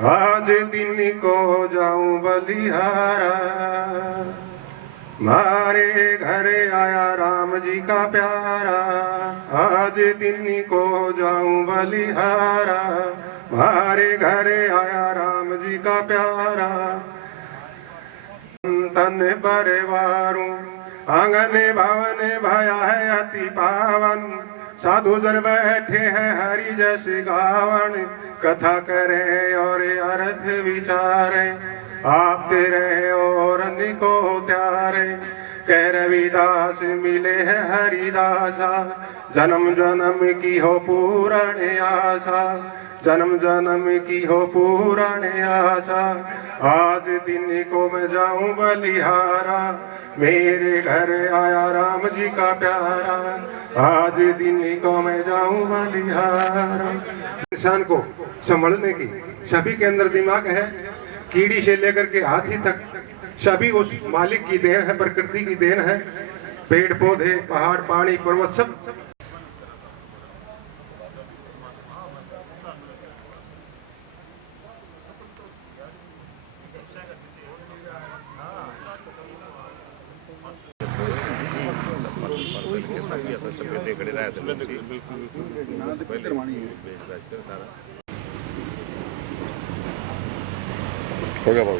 आज दिन को जाऊं बलिहारा, मारे घर आया राम जी का प्यारा। आज दिन को जाऊं बलिहारा, मारे घर आया राम जी का प्यारा। तन परिवारू आंगन भवन भया है अति पावन, साधु जन बैठे हैं हरि जस गावन। कथा करें और अर्थ विचारें, आप तेरे और अन्य को त्यारे। कह रविदास मिले हैं हरिदासा, जन्म जन्म की हो पूर्ण आशा, जन्म जन्म की हो पूर्ण आशा। आज दिन को मैं जाऊं बलिहारा, मेरे घर आया राम जी का प्यारा। आज दिन को मैं जाऊं बलिहारा। इंसान को संभलने की सभी के अंदर दिमाग है, कीड़ी से लेकर के हाथी तक सभी उस मालिक की देन है, प्रकृति की देन है। पेड़ पौधे पहाड़ पानी पर्वत सब हो गया बाबू।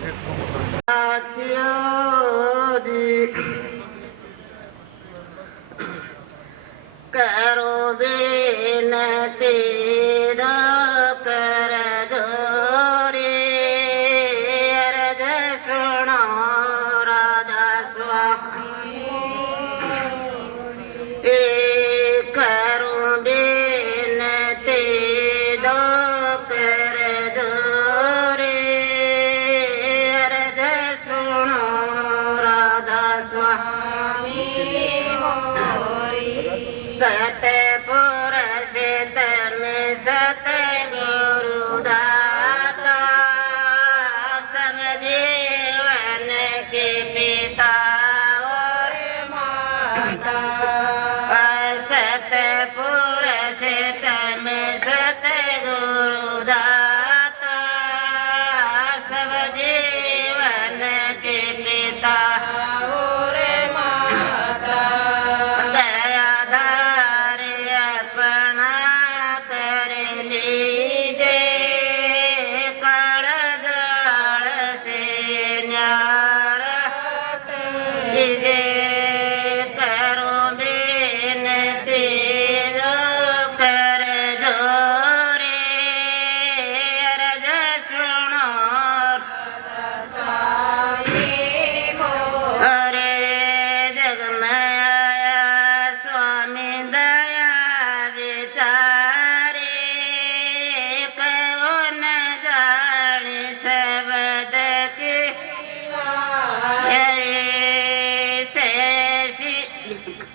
करो बेनती कर जोरे, अरज सुनो राधा स्वामी। करो बेनती कर जोरे, अरज सुनो राधा स्वामी। सतपुर से तन सतगुरु दाता, सब जीवन के पिता और माता। सतपुर से तन सतगुरु दाता, सब जीवन के पिता और माता। करो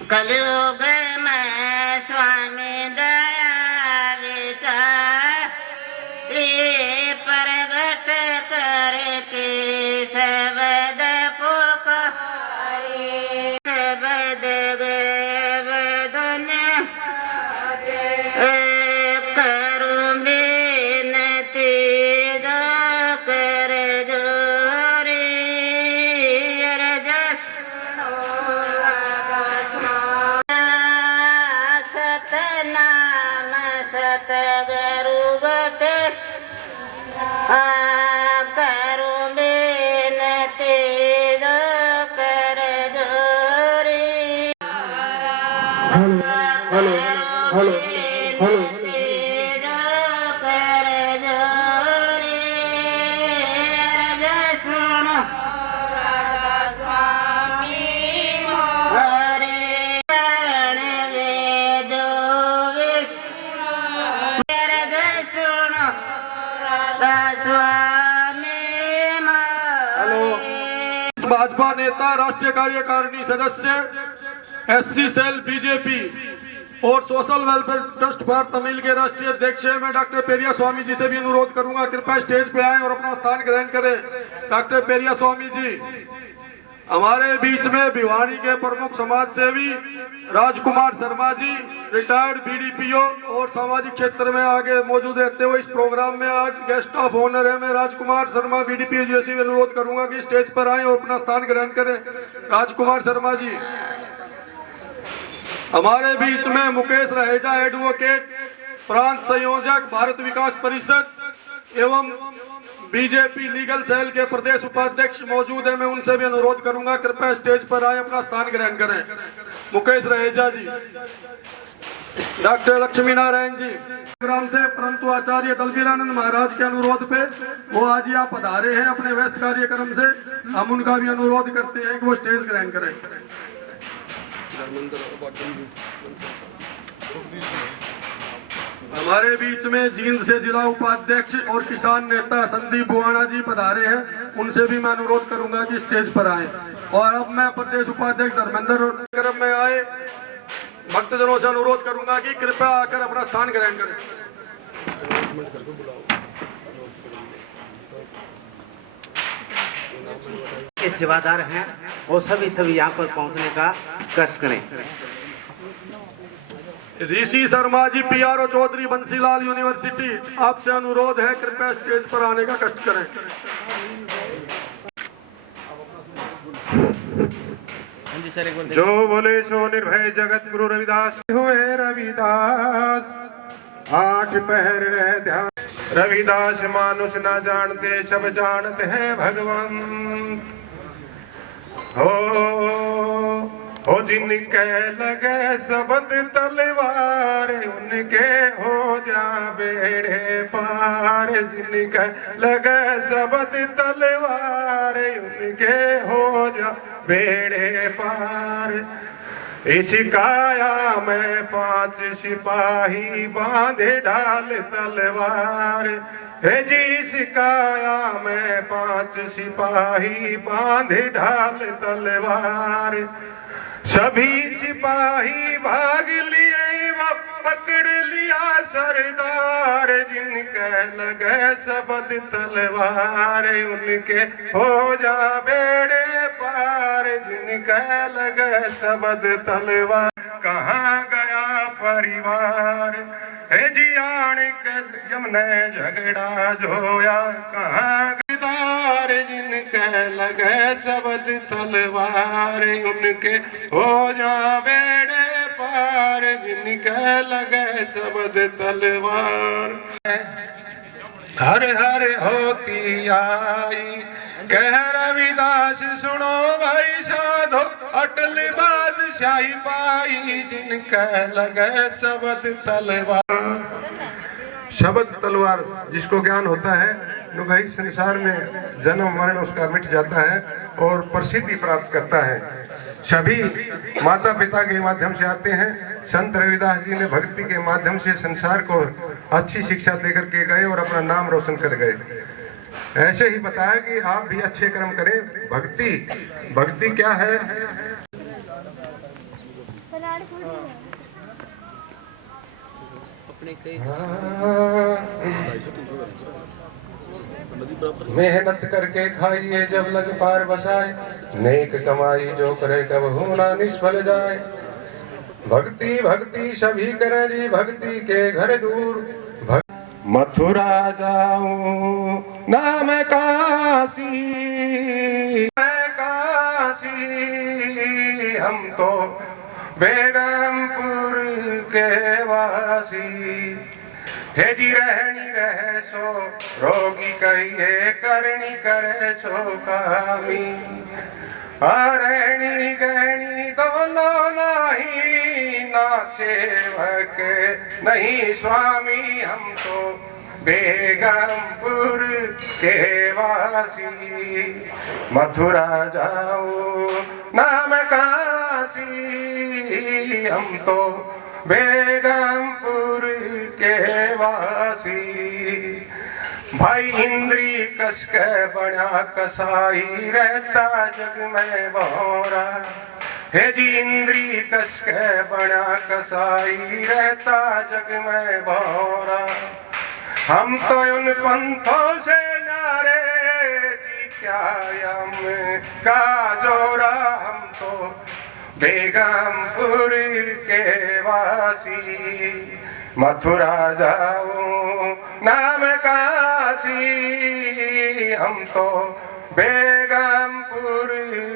कलयुग में स्वामी दया विचार प्रगट करके शब्द पुकारे शब्द करूं बिनती दो कर जोरी सतनाम सतगुरु गते करूं बिनती दो कर जोरी भाजपा नेता, राष्ट्रीय कार्यकारिणी सदस्य, एससी सेल बीजेपी और social welfare trust Bharat Tamil के राष्ट्रीय अध्यक्ष मैं डॉक्टर पेरिया स्वामी जी से भी अनुरोध करूंगा, कृपया स्टेज पे आएं और अपना स्थान ग्रहण करें। डॉक्टर पेरिया स्वामी जी हमारे बीच में भिवानी के प्रमुख समाज सेवी राजकुमार शर्मा जी, रिटायर्ड बीडीपीओ और सामाजिक क्षेत्र में आगे मौजूद रहते हुए इस प्रोग्राम में आज गेस्ट ऑफ ऑनर है। मैं राजकुमार शर्मा बीडीपीओ जी से अनुरोध करूंगा कि स्टेज पर आए और अपना स्थान ग्रहण करें। राजकुमार शर्मा जी। हमारे बीच में मुकेश रहेजा, एडवोकेट, प्रांत संयोजक, भारत विकास परिषद एवं बीजेपी लीगल सेल के प्रदेश उपाध्यक्ष मौजूद है। मैं उनसे भी अनुरोध करूंगा कृपया स्टेज पर आए, अपना स्थान ग्रहण करें। मुकेश रहेजा जी। डॉक्टर लक्ष्मी नारायण जी ग्राम थे, परंतु आचार्य दलबीरानंद महाराज के अनुरोध पे वो आज यहाँ पधारे हैं अपने व्यस्त कार्यक्रम से। हम उनका भी अनुरोध करते हैं कि वो स्टेज ग्रहण करें। हमारे बीच में जींद से जिला उपाध्यक्ष और किसान नेता संदीप बुआना जी पधारे हैं, उनसे भी मैं अनुरोध करूंगा कि स्टेज पर आए। और अब मैं प्रदेश उपाध्यक्ष धर्मेंद्र कार्यक्रम में आए भक्तजनों से अनुरोध करूंगा कि कृपया आकर अपना स्थान ग्रहण करें। के सेवादार हैं वो सभी यहाँ पर पहुंचने का कष्ट करें। ऋषि शर्मा जी, पीआरओ चौधरी बंसीलाल यूनिवर्सिटी, आपसे अनुरोध है कृपया स्टेज पर आने का कष्ट करें। जो बोले सो निर्भय जगत गुरु रविदास हुए रविदास, आठ पहर रह ध्यान। रविदास मानुष ना जानते सब जानते हैं भगवान। हो जिनके लगे सबद तलवार उनके हो जा बेड़े पार। जिनके लगे सबद तलवार उनके हो जा बेड़े पार। इस काया में 5 सिपाही बांधे ढाल तलवार है जी। इस काया में 5 सिपाही बांधे ढाल तलवार। सभी सिपाही भाग लिए वो पकड़ लिया सरदार। जिनके लगे सबद तलवार उनके हो जा बेड़े पार। जिनके लगे सबद तलवार कहाँ गया परिवार है जी। आण के यमने झगड़ा जोया कहाँ गदार। जिनके लगे सबद तलवार उनके हो जा बेड़े पार। जिनके लगे सबद तलवार हर हर होती आई। कह रविदास सुनो भाई साधो अटल बादशाही पाई। जिनके लगे सबद तलवार। शब्द तलवार जिसको ज्ञान होता है नुगही संसार में जन्म मरण उसका मिट जाता है और प्रसिद्धि प्राप्त करता है। सभी माता पिता के माध्यम से आते हैं। संत रविदास जी ने भक्ति के माध्यम से संसार को अच्छी शिक्षा देकर के गए और अपना नाम रोशन कर गए। ऐसे ही बताया कि आप भी अच्छे कर्म करें। भक्ति क्या है? मेहनत करके खाइए जब लग पार बसाए, नेक कमाई जो करे कब होना निष्फल जाए। भक्ति भक्ति सभी करे जी, भक्ति के घर दूर। मथुरा जाऊं नाम काशी, काशी हम तो बेगमपुर के वासी। हे जी रहनी रहे सो रोगी कहिए, करनी करे सो कामी। रहनी गहनी दोनों नहीं, ना सेवक नहीं स्वामी। हम तो बेगमपुर के वासी। मथुरा जाओ नाम काशी, हम तो बेगमपुर के वासी। भाई इंद्री कस के बड़ा कसाई, रहता जग में भौरा। हे जी इंद्री कस के बड़ा कसाई, रहता जग में भौरा। हम तो उन पंथों से नारे जी क्या यम का जोरा। हम तो बेगमपुर के वासी। मथुरा जाऊं नाम काशी, हम तो बेगमपुर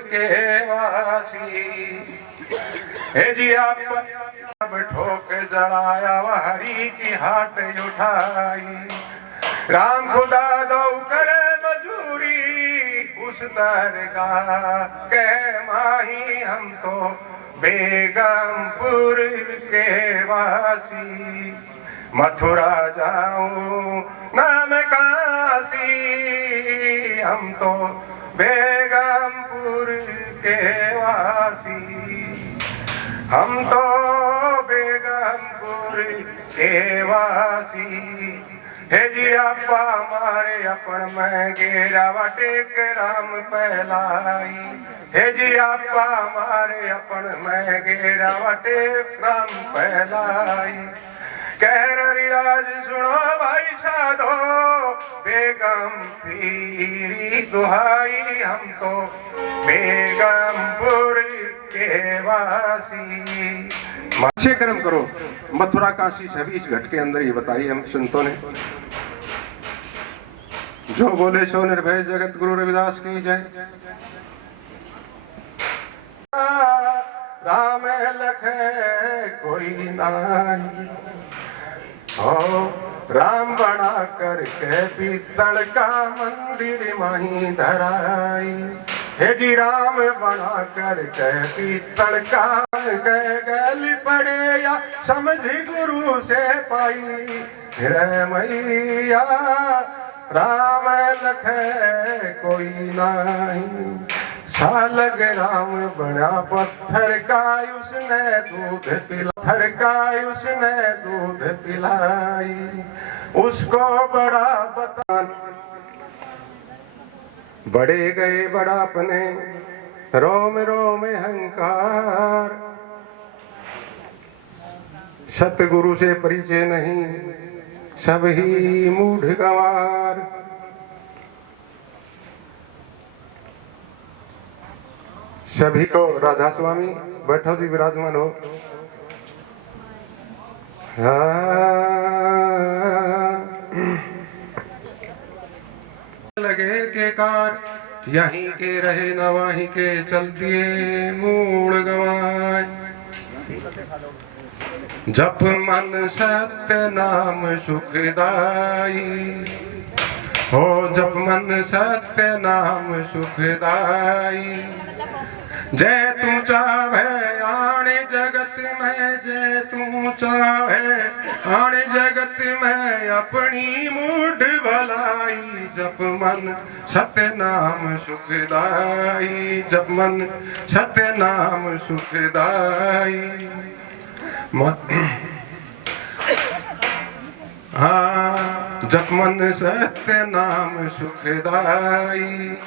के वासी। हे जी आप ठोक जड़ाया, हरी की हाट उठाई। राम खुदा दो करे मजूरी, उस दरगाह के माही। हम तो बेगमपुर के वासी। मथुरा जाऊं नाम काशी, हम तो बेगमपुर के वासी। हम तो बेगमपुर के वासी। हे जी आपा मारे अपन में गेरा टेक राम पहलाई। हे जी आपा मारे अपन में गेरा टेक राम पहलाई। कह रविराज सुनो भाई साधो, बेगम पीरी दुहाई। हम तो बेगमपुर के वासी। अच्छे कर्म करो। मथुरा काशी सभी इस घट के अंदर ही बताई हम संतों ने। जो बोले सो निर्भय, जगत गुरु रविदास की जय। राम लखे कोई नाही, हो राम बना करके पीतल का मंदिर माही धराई। हे जी राम बना करके पीतल का गल पड़े, या समझ गुरु से पाई। रे मैया राम लखे कोई नहीं, सालग राम बना पत्थर का उसने दूध पिला। पत्थर का उसने दूध पिलाई, उसको बड़ा बता। बड़े गए बड़ापने, रोम रोम अहंकार। सतगुरु से परिचय नहीं, सब ही मूढ़ गंवार। सभी को राधा स्वामी बैठो जी, विराजमान हो। लगे के कार, यहीं के रहे न वहीं के चल दिए मूड गवाए। जप मन सत्य नाम सुखदाई, हो जप मन सत्य नाम सुखदाई। जय तू चाहे आने जगत में, जय तू चाहे आने जगत में अपनी मूढ़ भलाई। जप मन सत्य नाम सुखदाई, जप मन सत्य नाम सुखदाई। हाँ जप मन सत्य नाम सुखदाई।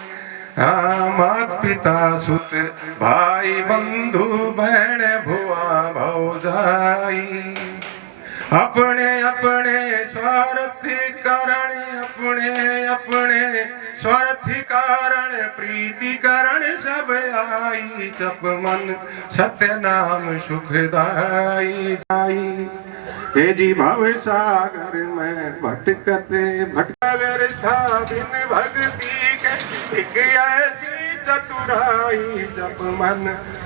हाँ मात पिता सुत भाई बंधु बहन भुआ आई। अपने अपने स्वार्थी कारण, अपने अपने स्वार्थी कारण प्रीति कारण सब आई। जप मन सत्य नाम सुखदाई। हे जी भव सागर में भटकते भटका व्यर्था बिन भक्ति के एक ऐसी चतुराई। जप मन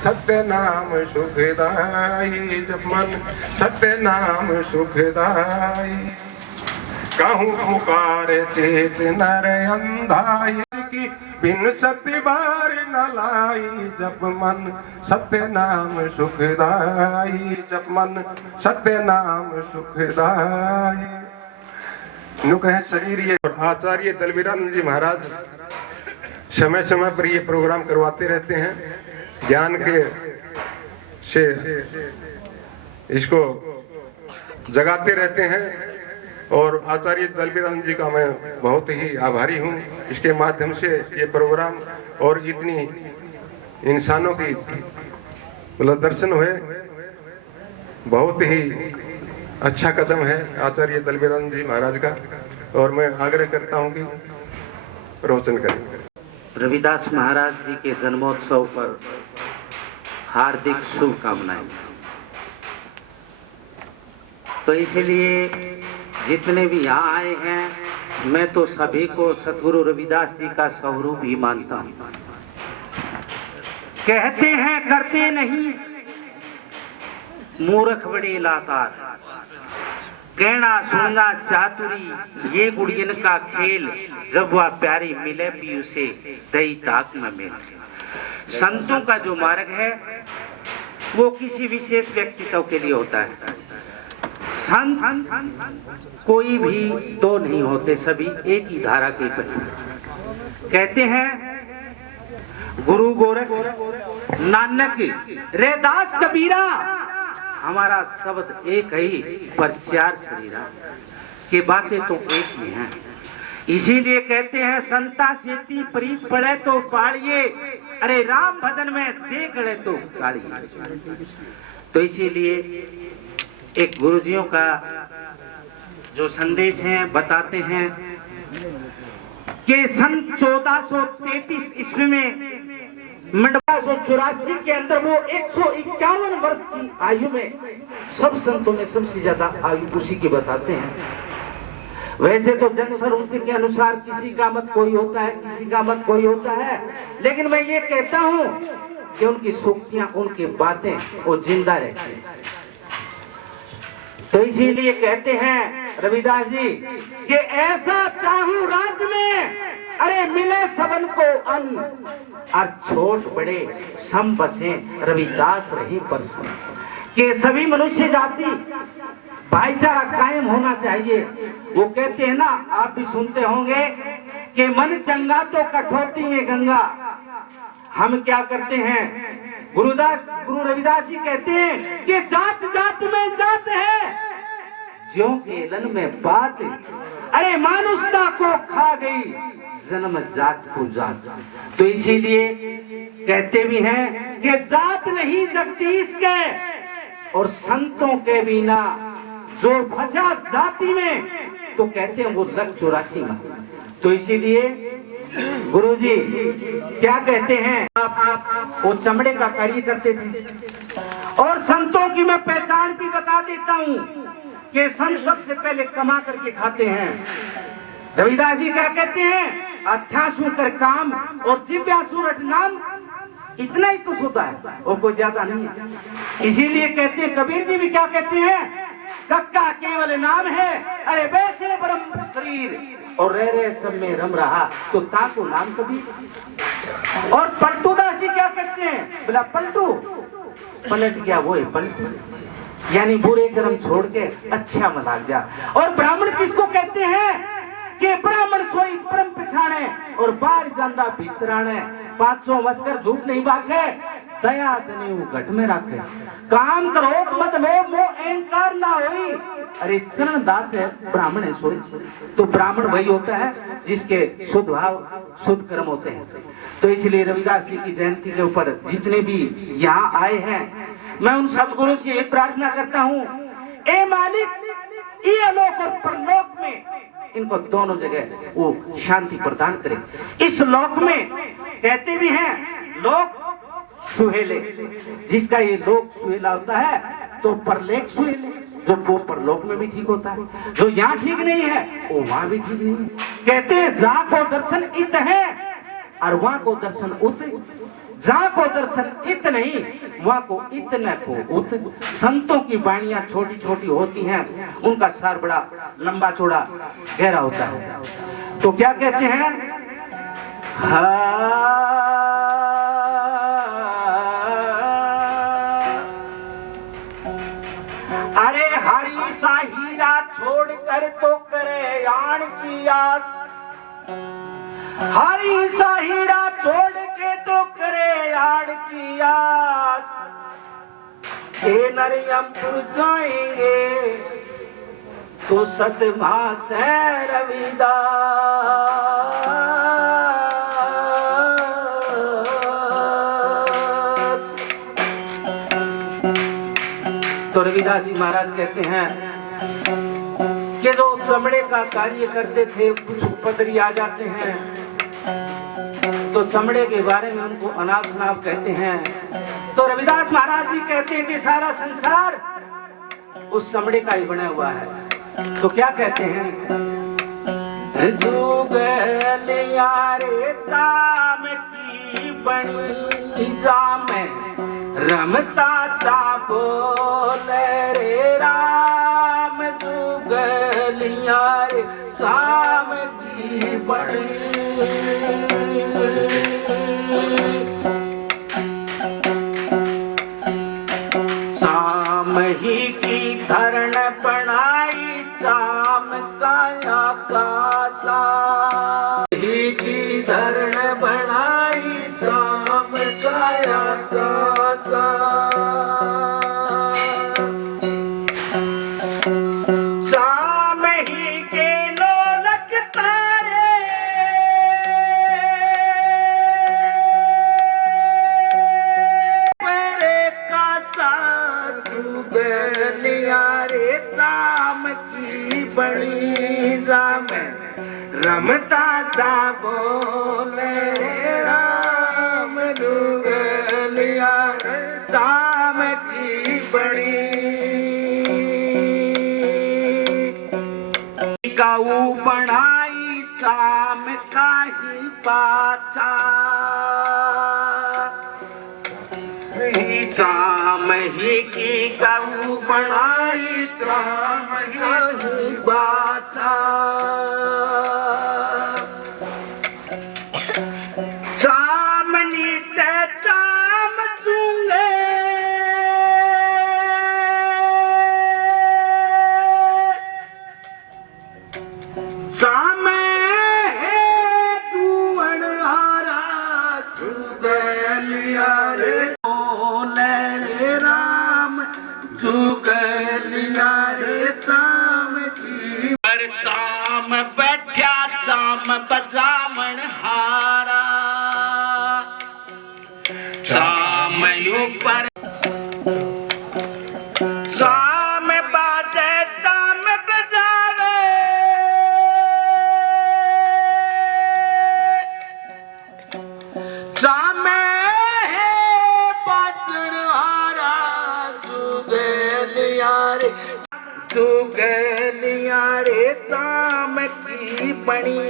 सत्य नाम सुखदाई, जप मन सत्य नाम सुखदाई। कहूँ पुकार चेत नर अंधाई की बिन सत्य बार न लाई। जप मन सत्य नाम सुखदाई, जप मन सत्य नाम सुखदाई। नु कहे शरीर ये। आचार्य दलवीरानंद जी महाराज समय समय पर ये प्रोग्राम करवाते रहते हैं, ज्ञान के से इसको जगाते रहते हैं। और आचार्य दलवीरानंद जी का मैं बहुत ही आभारी हूँ। इसके माध्यम से ये प्रोग्राम और इतनी इंसानों की मतलब दर्शन हुए, बहुत ही अच्छा कदम है आचार्य दलवीरानंद जी महाराज का। और मैं आग्रह करता हूँ कि प्रवचन करें। रविदास महाराज जी के जन्मोत्सव पर हार्दिक शुभकामनाएं। तो इसलिए जितने भी यहाँ आए हैं, मैं तो सभी को सतगुरु रविदास जी का स्वरूप ही मानता हूँ। कहते हैं करते नहीं, मूर्ख बड़े लातार। कहना सुनना चातुरी ये गुड़ियन का खेल। जब वह प्यारी मिले भी उसे दई ताक न मिल। संतों का जो मार्ग है वो किसी विशेष व्यक्तित्व के लिए होता है। संत कोई भी दो नहीं होते, सभी एक ही धारा के बने। कहते हैं गुरु गोरख नानक रैदास कबीरा, हमारा शब्द एक ही पर चार शरीरा के बातें तो एक ही हैं। इसीलिए कहते हैं संता सेती प्रीत पड़े तो पाड़िए, अरे राम भजन में दे गड़े तो काड़िए। तो इसीलिए एक गुरुजियों का जो संदेश है बताते हैं कि सन 1433 ईस्वी में 1884 के अंदर वो 151 वर्ष की आयु में, सब संतों में सबसे ज्यादा आयु उसी की बताते हैं। वैसे तो जनसंख्या के अनुसार किसी का मत कोई होता है, किसी का मत कोई होता है, लेकिन मैं ये कहता हूँ कि उनकी सूक्तियां, उनकी बातें वो जिंदा रहती हैं। तो इसीलिए कहते हैं रविदास जी कि ऐसा चाहूं राज्य में, अरे मिले सबन को अन्न, और छोट बड़े सम बसे रविदास रही परसम। कि सभी मनुष्य जाति भाईचारा कायम होना चाहिए। वो कहते हैं ना, आप भी सुनते होंगे कि मन चंगा तो कठौती में गंगा। हम क्या करते हैं, गुरु रविदास जी कहते हैं कि जात जात में जात है, ज्यों के लन में बात, अरे मानुषता को खा गई जन्म जात को जात। तो इसीलिए कहते भी हैं कि जात नहीं जगदीश के, और संतों के बिना जो फंसा जाति में, तो कहते हैं वो लग 84 में। तो इसीलिए गुरुजी क्या कहते हैं, आप वो चमड़े का कार्य करते थे। और संतों की मैं पहचान भी बता देता हूँ कि संत सबसे पहले कमा करके खाते हैं। रविदास जी क्या कहते हैं, अध्यासु कर काम और जिव्यासु रट नाम, इतना ही कुछ होता है और कोई ज्यादा नहीं है। इसीलिए कहते हैं, कबीर जी भी क्या कहते हैं, कक्का केवल नाम है, अरे वैसे ब्रह्म शरीर, और रह रहे सब में रम रहा तो ताको नाम कबीर। और पलटू दास जी क्या कहते हैं, बोला पलटू पलट गया वो है पलटू, यानी बुरे कर्म छोड़ के अच्छा में लाग जा। और ब्राह्मण किसको कहते हैं कि ब्राह्मण सोई परम पिछाणे और बाहर जांदा भीतराणे, 500 मस्कर झूठ नहीं बाके, दया जनेऊ घट में रखे, काम करो मत लो मोह अहंकार ना होई, अरे चरण दास है ब्राह्मण है सोई। तो ब्राह्मण वही होता है जिसके शुद्ध भाव शुद्ध कर्म होते हैं। तो इसलिए रविदास जी की जयंती के ऊपर जितने भी यहाँ आए हैं, मैं उन सदगुरु से यही प्रार्थना करता हूँ, ए मालिक, ये लोक और परलोक में इनको दोनों जगह वो शांति प्रदान करे। इस लोक में कहते भी हैं लोक सुहेले, जिसका ये लोक सुहेला होता है तो परलेख सुहेले, जो वो परलोक में भी ठीक होता है, जो यहाँ ठीक नहीं है वो वहां भी ठीक नहीं है। कहते हैं जहाँ को दर्शन इत है और वहां को दर्शन उत, जहाँ को दर्शन इत नहीं वहां को इत न को उत। संतों की वाणियां छोटी छोटी होती हैं, उनका सार बड़ा लंबा चौड़ा गहरा होता है। तो क्या कहते हैं, अरे हरी सा हीरा छोड़कर तो करे यान की आस, हरी सा हीरा छोड़ के तो करे यान की आस, के नरियमपुर जाएंगे तो सतभास है रविदास। तो रविदास जी महाराज कहते हैं कि जो चमड़े का कार्य करते थे, कुछ उपद्री आ जाते हैं तो चमड़े के बारे में उनको अनाप शनाप कहते हैं। तो रविदास महाराज जी कहते हैं कि सारा संसार उस चमड़े का ही बना हुआ है। तो क्या कहते हैं, जुगलिया रे जाम की बनी जाम रमता सा बोल रे राम, जुगलिया रे जाम की बनी। शाम ही की धरण बनाई चाम काया कासा, ही की धरण बनाई चाम काया कासा। शाम ही के लोलक तारे, मेरे कासा जुगलिया रे जाम की बड़ी जाम रमता सा बोल रे राम, जुगलिया रे जाम की बड़ी। गऊ बनाई चाम का ही पाचा, चाम ही की गऊ बनाई चाम ही बाचा। चाम नीचे चाम चूंगे, चाम है तूवण हारा, जुगलिया रे बोल रे राम, जुगलिया रे चाम की। पर चाम बैठा चाम बजामण हारा, चाम ऊपर चाम बाजे चाम बजावे, चाम बाजण हारा, जुगलिया रे, जुगलिया रे चाम की बनी।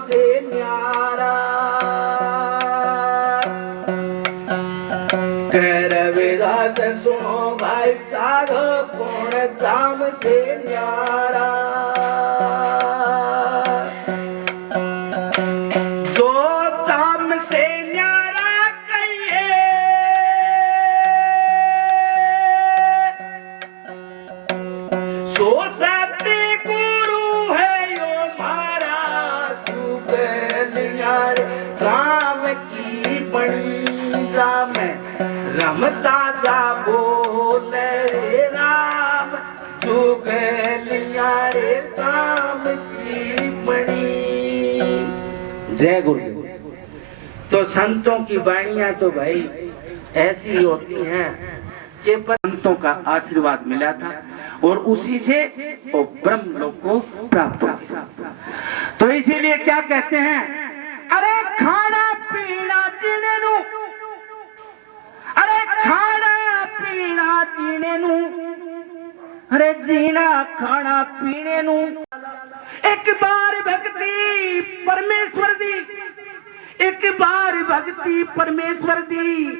से न्यारा कर रविदास सुनो भाई साधो कौन जाम से न्यारा, जो जाम से न्यारा कहिए सो सत्य गुरु है यो मारा, जुगलिया रे जाम की बड़ी जाम रमता सा बोल रे राम, जुगलिया रे जाम की बड़ी। जय गुरुदेव। तो संतों की वाणियां तो भाई ऐसी होती हैं कि संतों का आशीर्वाद मिला था और उसी से वो ब्रह्म लोक को प्राप्त हो गया। तो इसीलिए क्या कहते हैं, अरे खाना पीना जीने नू, अरे खाना पीना जीने नू, अरे जीना खाना पीने नू, एक बार भक्ति परमेश्वर दी, एक बार भक्ति परमेश्वर दी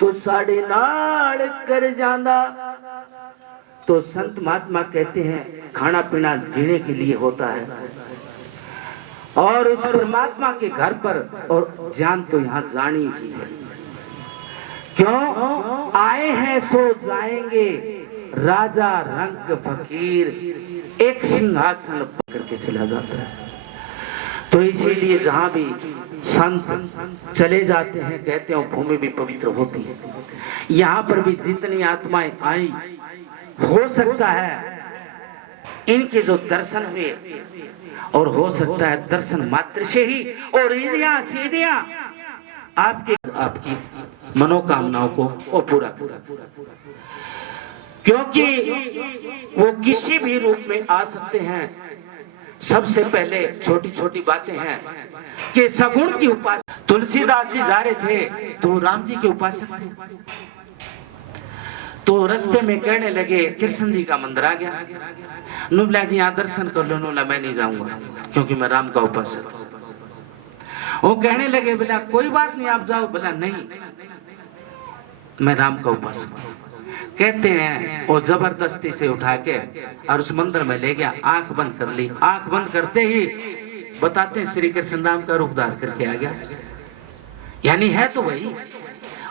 तो साढ़े नाल कर जांदा। तो संत महात्मा कहते हैं खाना पीना जीने के लिए होता है और उस परमात्मा के घर पर और जान तो यहाँ जानी ही है। क्यों आए हैं सो जाएंगे, राजा रंग फकीर एक सिंहासन करके चला जाता है। तो इसीलिए जहां भी संत चले जाते हैं कहते हैं भूमि भी पवित्र होती है। यहाँ पर भी जितनी आत्माएं आई, हो सकता है इनके जो दर्शन हुए और हो सकता है दर्शन मात्र से ही और रिधियां सीधियां आपकी मनोकामनाओं को वो पूरा पूरा, क्योंकि वो किसी भी रूप में आ सकते हैं। सबसे पहले छोटी छोटी बातें हैं कि सगुण की उपासना। तुलसीदास जी जा रहे थे तो राम जी के उपासक थे, तो रास्ते में कहने लगे कृष्ण जी का मंदिर आ गया, नुबला जी यहाँ दर्शन कर लो। नुला मैं नहीं जाऊंगा क्योंकि मैं राम का उपासक हूं। वो कहने लगे बोला कोई बात नहीं आप जाओ, बोला नहीं मैं राम का उपासक हूं। कहते हैं वो जबरदस्ती से उठा के और उस मंदिर में ले गया, आंख बंद कर ली। आंख बंद करते ही बताते हैं श्री कृष्ण राम का रूप धार करके आ गया, यानी है तो वही।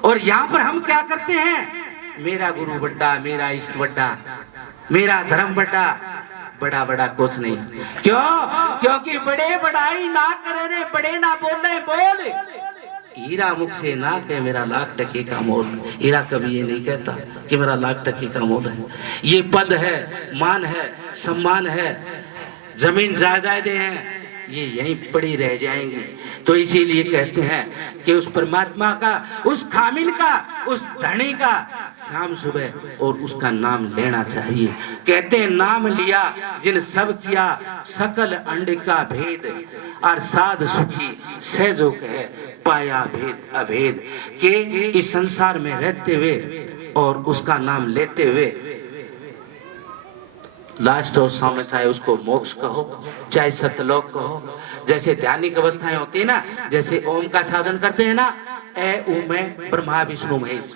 और यहाँ पर हम क्या करते हैं, मेरा गुरु बड्डा, मेरा इष्ट बड्डा, मेरा धर्म बड्डा, बड़ा बड़ा कुछ नहीं। क्यों? क्योंकि बड़े बड़ाई ना करे रे, बड़े ना बोले बोल, हीरा मुख से ना कहे मेरा लाख टके का मोल। हीरा कभी ये नहीं कहता कि मेरा लाख टके का मोल है। ये पद है, मान है, सम्मान है, जमीन जायदादें हैं, ये यहीं पड़ी रह जाएंगी। तो इसीलिए कहते हैं कि उस परमात्मा का, उस कामिल का, उस धनी का शाम सुबह और उसका नाम लेना चाहिए। कहते हैं नाम लिया जिन सब किया सकल अंड का भेद, और साध सुखी सहजो कहे पाया भेद अभेद। के इस संसार में रहते हुए और उसका नाम लेते हुए लास्ट और सामने चाहे उसको मोक्ष कहो चाहे सतलोक कहो, जैसे ध्यानिक अवस्थाएं होती है ना, जैसे ओम का साधन करते हैं ना, ए ऊ में ब्रह्मा विष्णु महेश,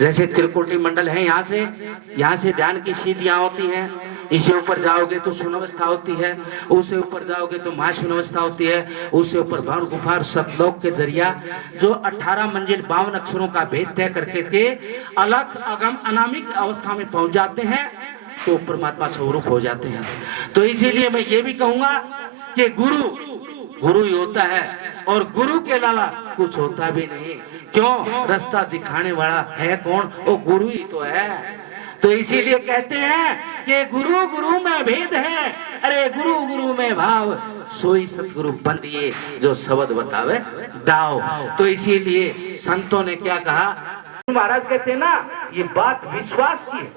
जैसे त्रिकोटि मंडल है, यहाँ से ध्यान की सीढ़ियां होती हैं। इससे ऊपर जाओगे तो शून्य अवस्था होती है, उससे ऊपर जाओगे तो महाशून्य अवस्था होती है, उससे ऊपर भानु गुफार सतलोक के जरिया जो 18 मंजिल 52 अक्षरों का भेद तय करके के अलग अगम अनामिक अवस्था में पहुंच जाते हैं तो परमात्मा स्वरूप हो जाते हैं। तो इसीलिए मैं ये भी कहूंगा कि गुरु ही होता है और गुरु के अलावा कुछ होता भी नहीं। क्यों? रास्ता दिखाने वाला है कौन? वो गुरु ही तो है। तो इसीलिए कहते हैं कि गुरु गुरु में भेद है, अरे गुरु गुरु में भाव, सोई सतगुरु बंदिए जो शब्द बतावे दाओ। तो इसीलिए संतों ने क्या कहा, महाराज कहते हैं ना, ये बात विश्वास की है,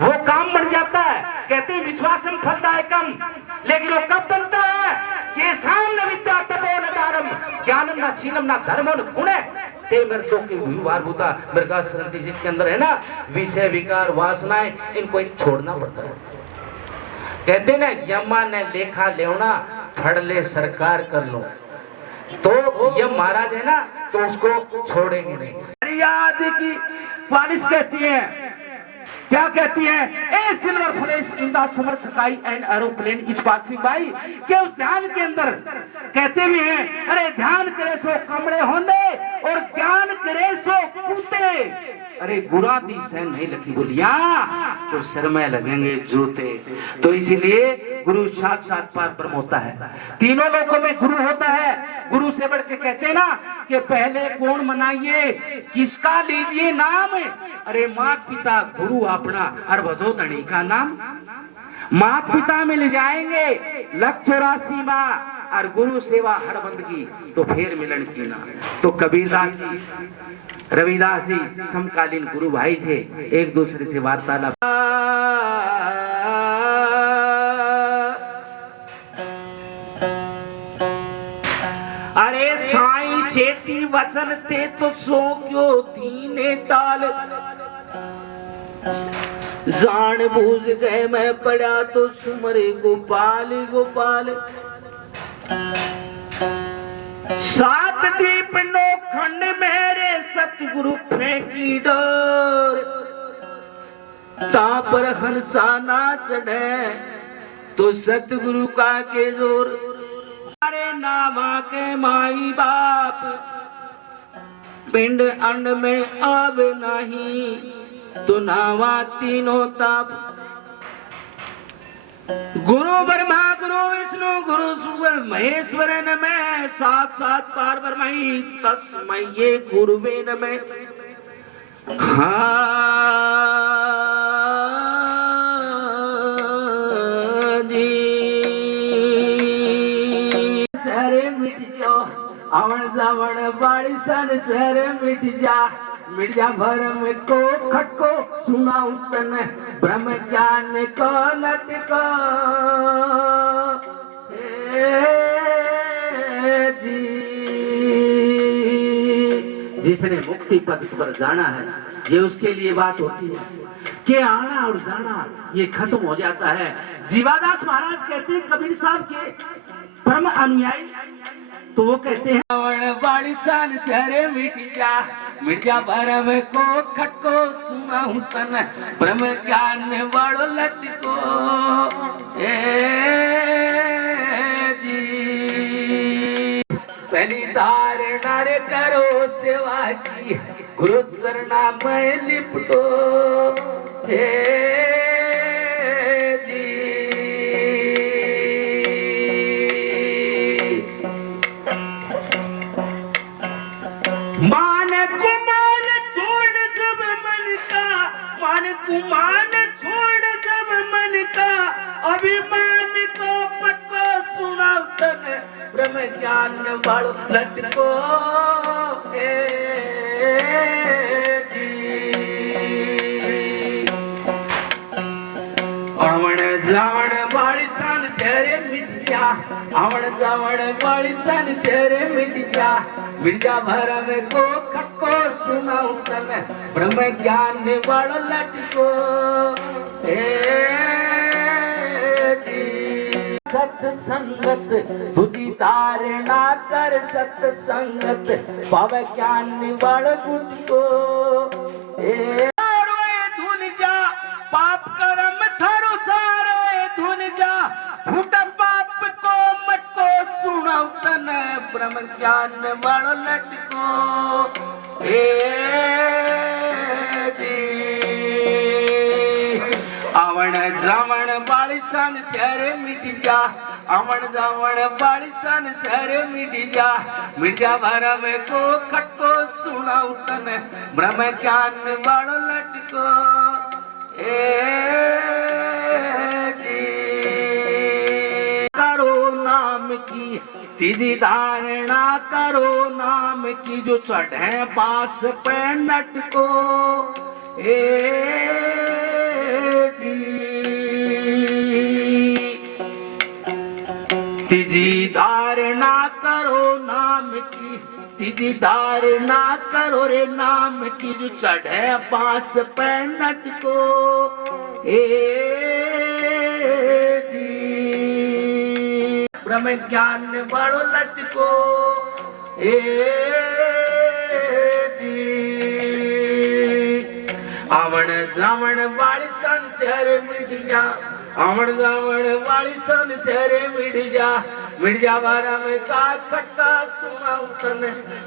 वो काम बन जाता है। कहते हैं विश्वासम फलदायकम, लेकिन वो कब बनता है? ये सामने विद्या तपो न दारम ज्ञानम न शीलम न धर्मो न गुणे ते मृतों के व्यवहार भूता मृगा संति, जिसके अंदर है ना विषय विकार वासनाएं, इनको एक छोड़ना पड़ता है। कहते ना यमा ने लेखा लेवना फड़ ले सरकार कर लो, तो यम महाराज है ना तो उसको छोड़ेंगे नहीं। याद की पालिश कहती है, क्या कहती है, a silver flash in the summer sky and aeroplane is passing by, के उस ध्यान के अंदर कहते भी हैं, अरे ध्यान करे सो कमरे होंदे और ज्ञान करे सो कूते, अरे गुरा दी सहन नहीं लगी बोलिया तो सर में लगेंगे जूते। तो इसीलिए गुरु साक्षात पार ब्रह्म होता है, तीनों लोगों में गुरु होता है। गुरु से बढ़ के कहते हैं ना कि पहले कौन मनाइए, किसका लीजिए नाम, अरे मात पिता गुरु अपना और भजो धनी का नाम। मात पिता में ले जाएंगे 184 माँ और गुरु सेवा हर बंदगी तो फिर मिलन की ना। तो कबीरदास जी रविदास जी समकालीन गुरु भाई थे, एक दूसरे से वार्तालाप। अरे साईं शेठी वचन थे तो सो क्यों दीने टाल, जान बूझ गए मैं पड़ा तो सुमरे गोपाल गोपाल। सात दीप नौखंड मेरे सतगुरु फेंकी डोर, ता पर हंसा ना चढ़े तो सतगुरु का के जोर। अरे नामा के माई बाप पिंड अंड में आवे नहीं तो नावा तीनों ताप। गुरु ब्रह्मा गुरु विष्णु गुरु सुवर महेश्वर नमः, सात सात पार ब्रह्मई तस्मै ये गुरुवे नमः। हाँ जी सारे मिट जाओ अवण जावण बाड़ी सन सारे मिट जा, मिट जा भरम को खटको सुनाऊं तन ब्रह्म ज्ञान को लटको। जी जिसने मुक्ति पथ पर जाना है ये उसके लिए बात होती है कि आना और जाना ये खत्म हो जाता है। जीवादास महाराज कहते हैं कबीर साहब के परम अनुयायी, तो वो कहते हैं बाड़ी सान चेहरे मिट जा भरम को खटको सुनाऊं तन ब्रह्म ज्ञान वालो लटको। जी पहली धारणा रे करो सेवा की, गुरु शरणा में लिपटो। मान कुमान छोड़ सब मन का, मान कुमान छोड़ सब मन का, अभिमान को पटको सुनाओ तन ब्रह्म ज्ञान वालो लटको। अवण जावण बाड़ी सन शहरे मिट जा, अवण जावण बाड़ी सन शहरे मिट जा, मिट जा भरम को खटको सुनाऊं तन ब्रह्म ज्ञान वालो लटको। सत्संगत बुद्धि धारणा कर, सत्संगत पावे ज्ञान वालो गुटको। धुन जा पाप कर्म थारो सारो धुन जा, फूट पाप को मटको सुनाओ तन ब्रह्म ज्ञान वालो लटको। आवण जावण बाड़ी सन शहरे मिट जा, आवण जावण बाड़ी सन शहरे मिट जा, मिट जा भरम को खटको सुनाओ तन ब्रह्म ज्ञान वालो लटको। करो नाम की तीजी धारणा करो नाम की, जो चढ़े पास पे नटको। तीजी धारणा करो नाम की, तीजी धारणा करो रे नाम की, जो चढ़े पास पे नटको। ब्रह्म ज्ञान वालो लटको। आवण जावण वाली सन शहरे मिट जा, आवण जावण वाली सन शहरे मिट जा, मिट जा भरम का खटका सुनाऊं तन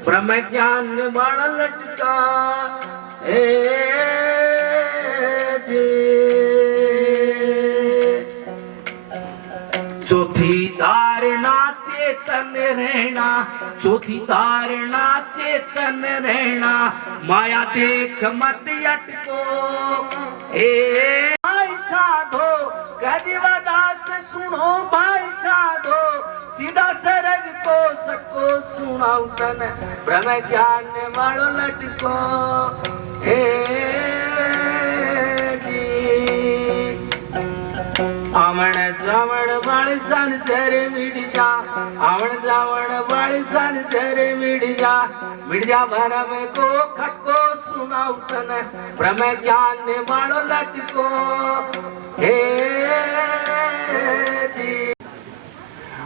ब्रह्म ज्ञान वालो लटका। चौथी धारणा चेतन रहना, चौथी धारणा चेतन रहना, माया देख मत अटको। भाई साधो गदिवादास सुनो भाई साधो, सीधा सरग को सको सुनाऊ तने ब्रह्म ज्ञान वालो लटको हे जी आमण जावण वाली सन सेरे मिट जा आमण जावण वाली सन सेरे मिट जा भरम को खटको सुनाऊ तने ब्रह्म ज्ञान वालो लटको हे जी।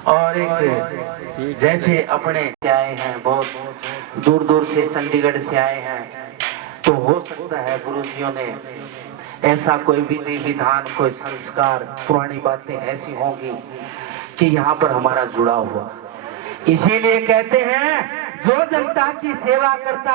और एक जैसे अपने से आए हैं, बहुत दूर दूर से चंडीगढ़ से आए हैं, तो हो सकता है गुरुजियों ने ऐसा कोई विधि विधान कोई संस्कार पुरानी बातें ऐसी होंगी कि यहाँ पर हमारा जुड़ा हुआ। इसीलिए कहते हैं जो जनता की सेवा करता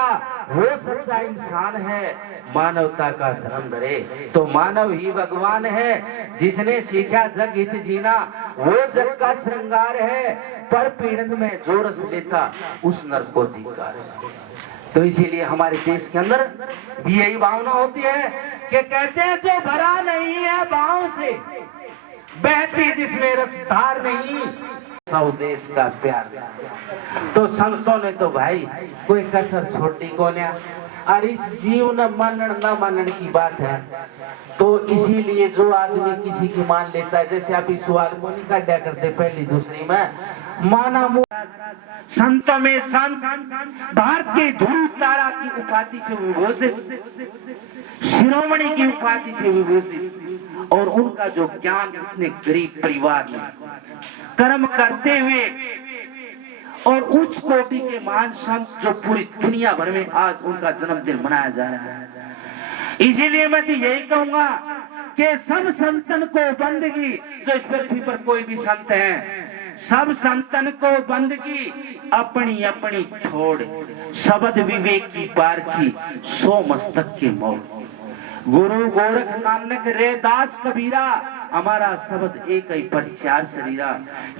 वो सच्चा इंसान है, मानवता का धर्म धरे तो मानव ही भगवान है। जिसने सीखा जग हित जीना वो जग का श्रृंगार है, पर पीड़न में जो रस लेता उस नर को धिक्कार है। तो इसीलिए हमारे देश के अंदर भी यही भावना होती है कि कहते हैं जो भरा नहीं है भाव से बहती जिसमें रसधार नहीं सौ देश का प्यार। तो संतों ने तो भाई कोई कसर छोटी को नहीं, और इस जीव न मानन न मानन की बात है। तो इसीलिए जो आदमी किसी की मान लेता है, जैसे आप इस सवाल को नहीं काटा करते पहली दूसरी में माना संतों में संत भारत के ध्रुव तारा की उपाधि से विभूषित, शिरोमणि की उपाधि से विभूषित, और उनका जो ज्ञान इतने गरीब परिवार में कर्म करते हुए और उच्च कोटि के महान संत जो पूरी दुनिया भर में आज उनका जन्मदिन मनाया जा रहा है। इसीलिए मैं तो यही कहूंगा कि सब संतन को बंदगी, जो इस पृथ्वी पर कोई भी संत है, सब संतन को बंदगी अपनी अपनी ठोड़, शब्द विवेक की पारखी सो मस्तक के मोड़। गुरु गोरख नानक रे दास कबीरा, हमारा शब्द एक ही पर चार शरीरा।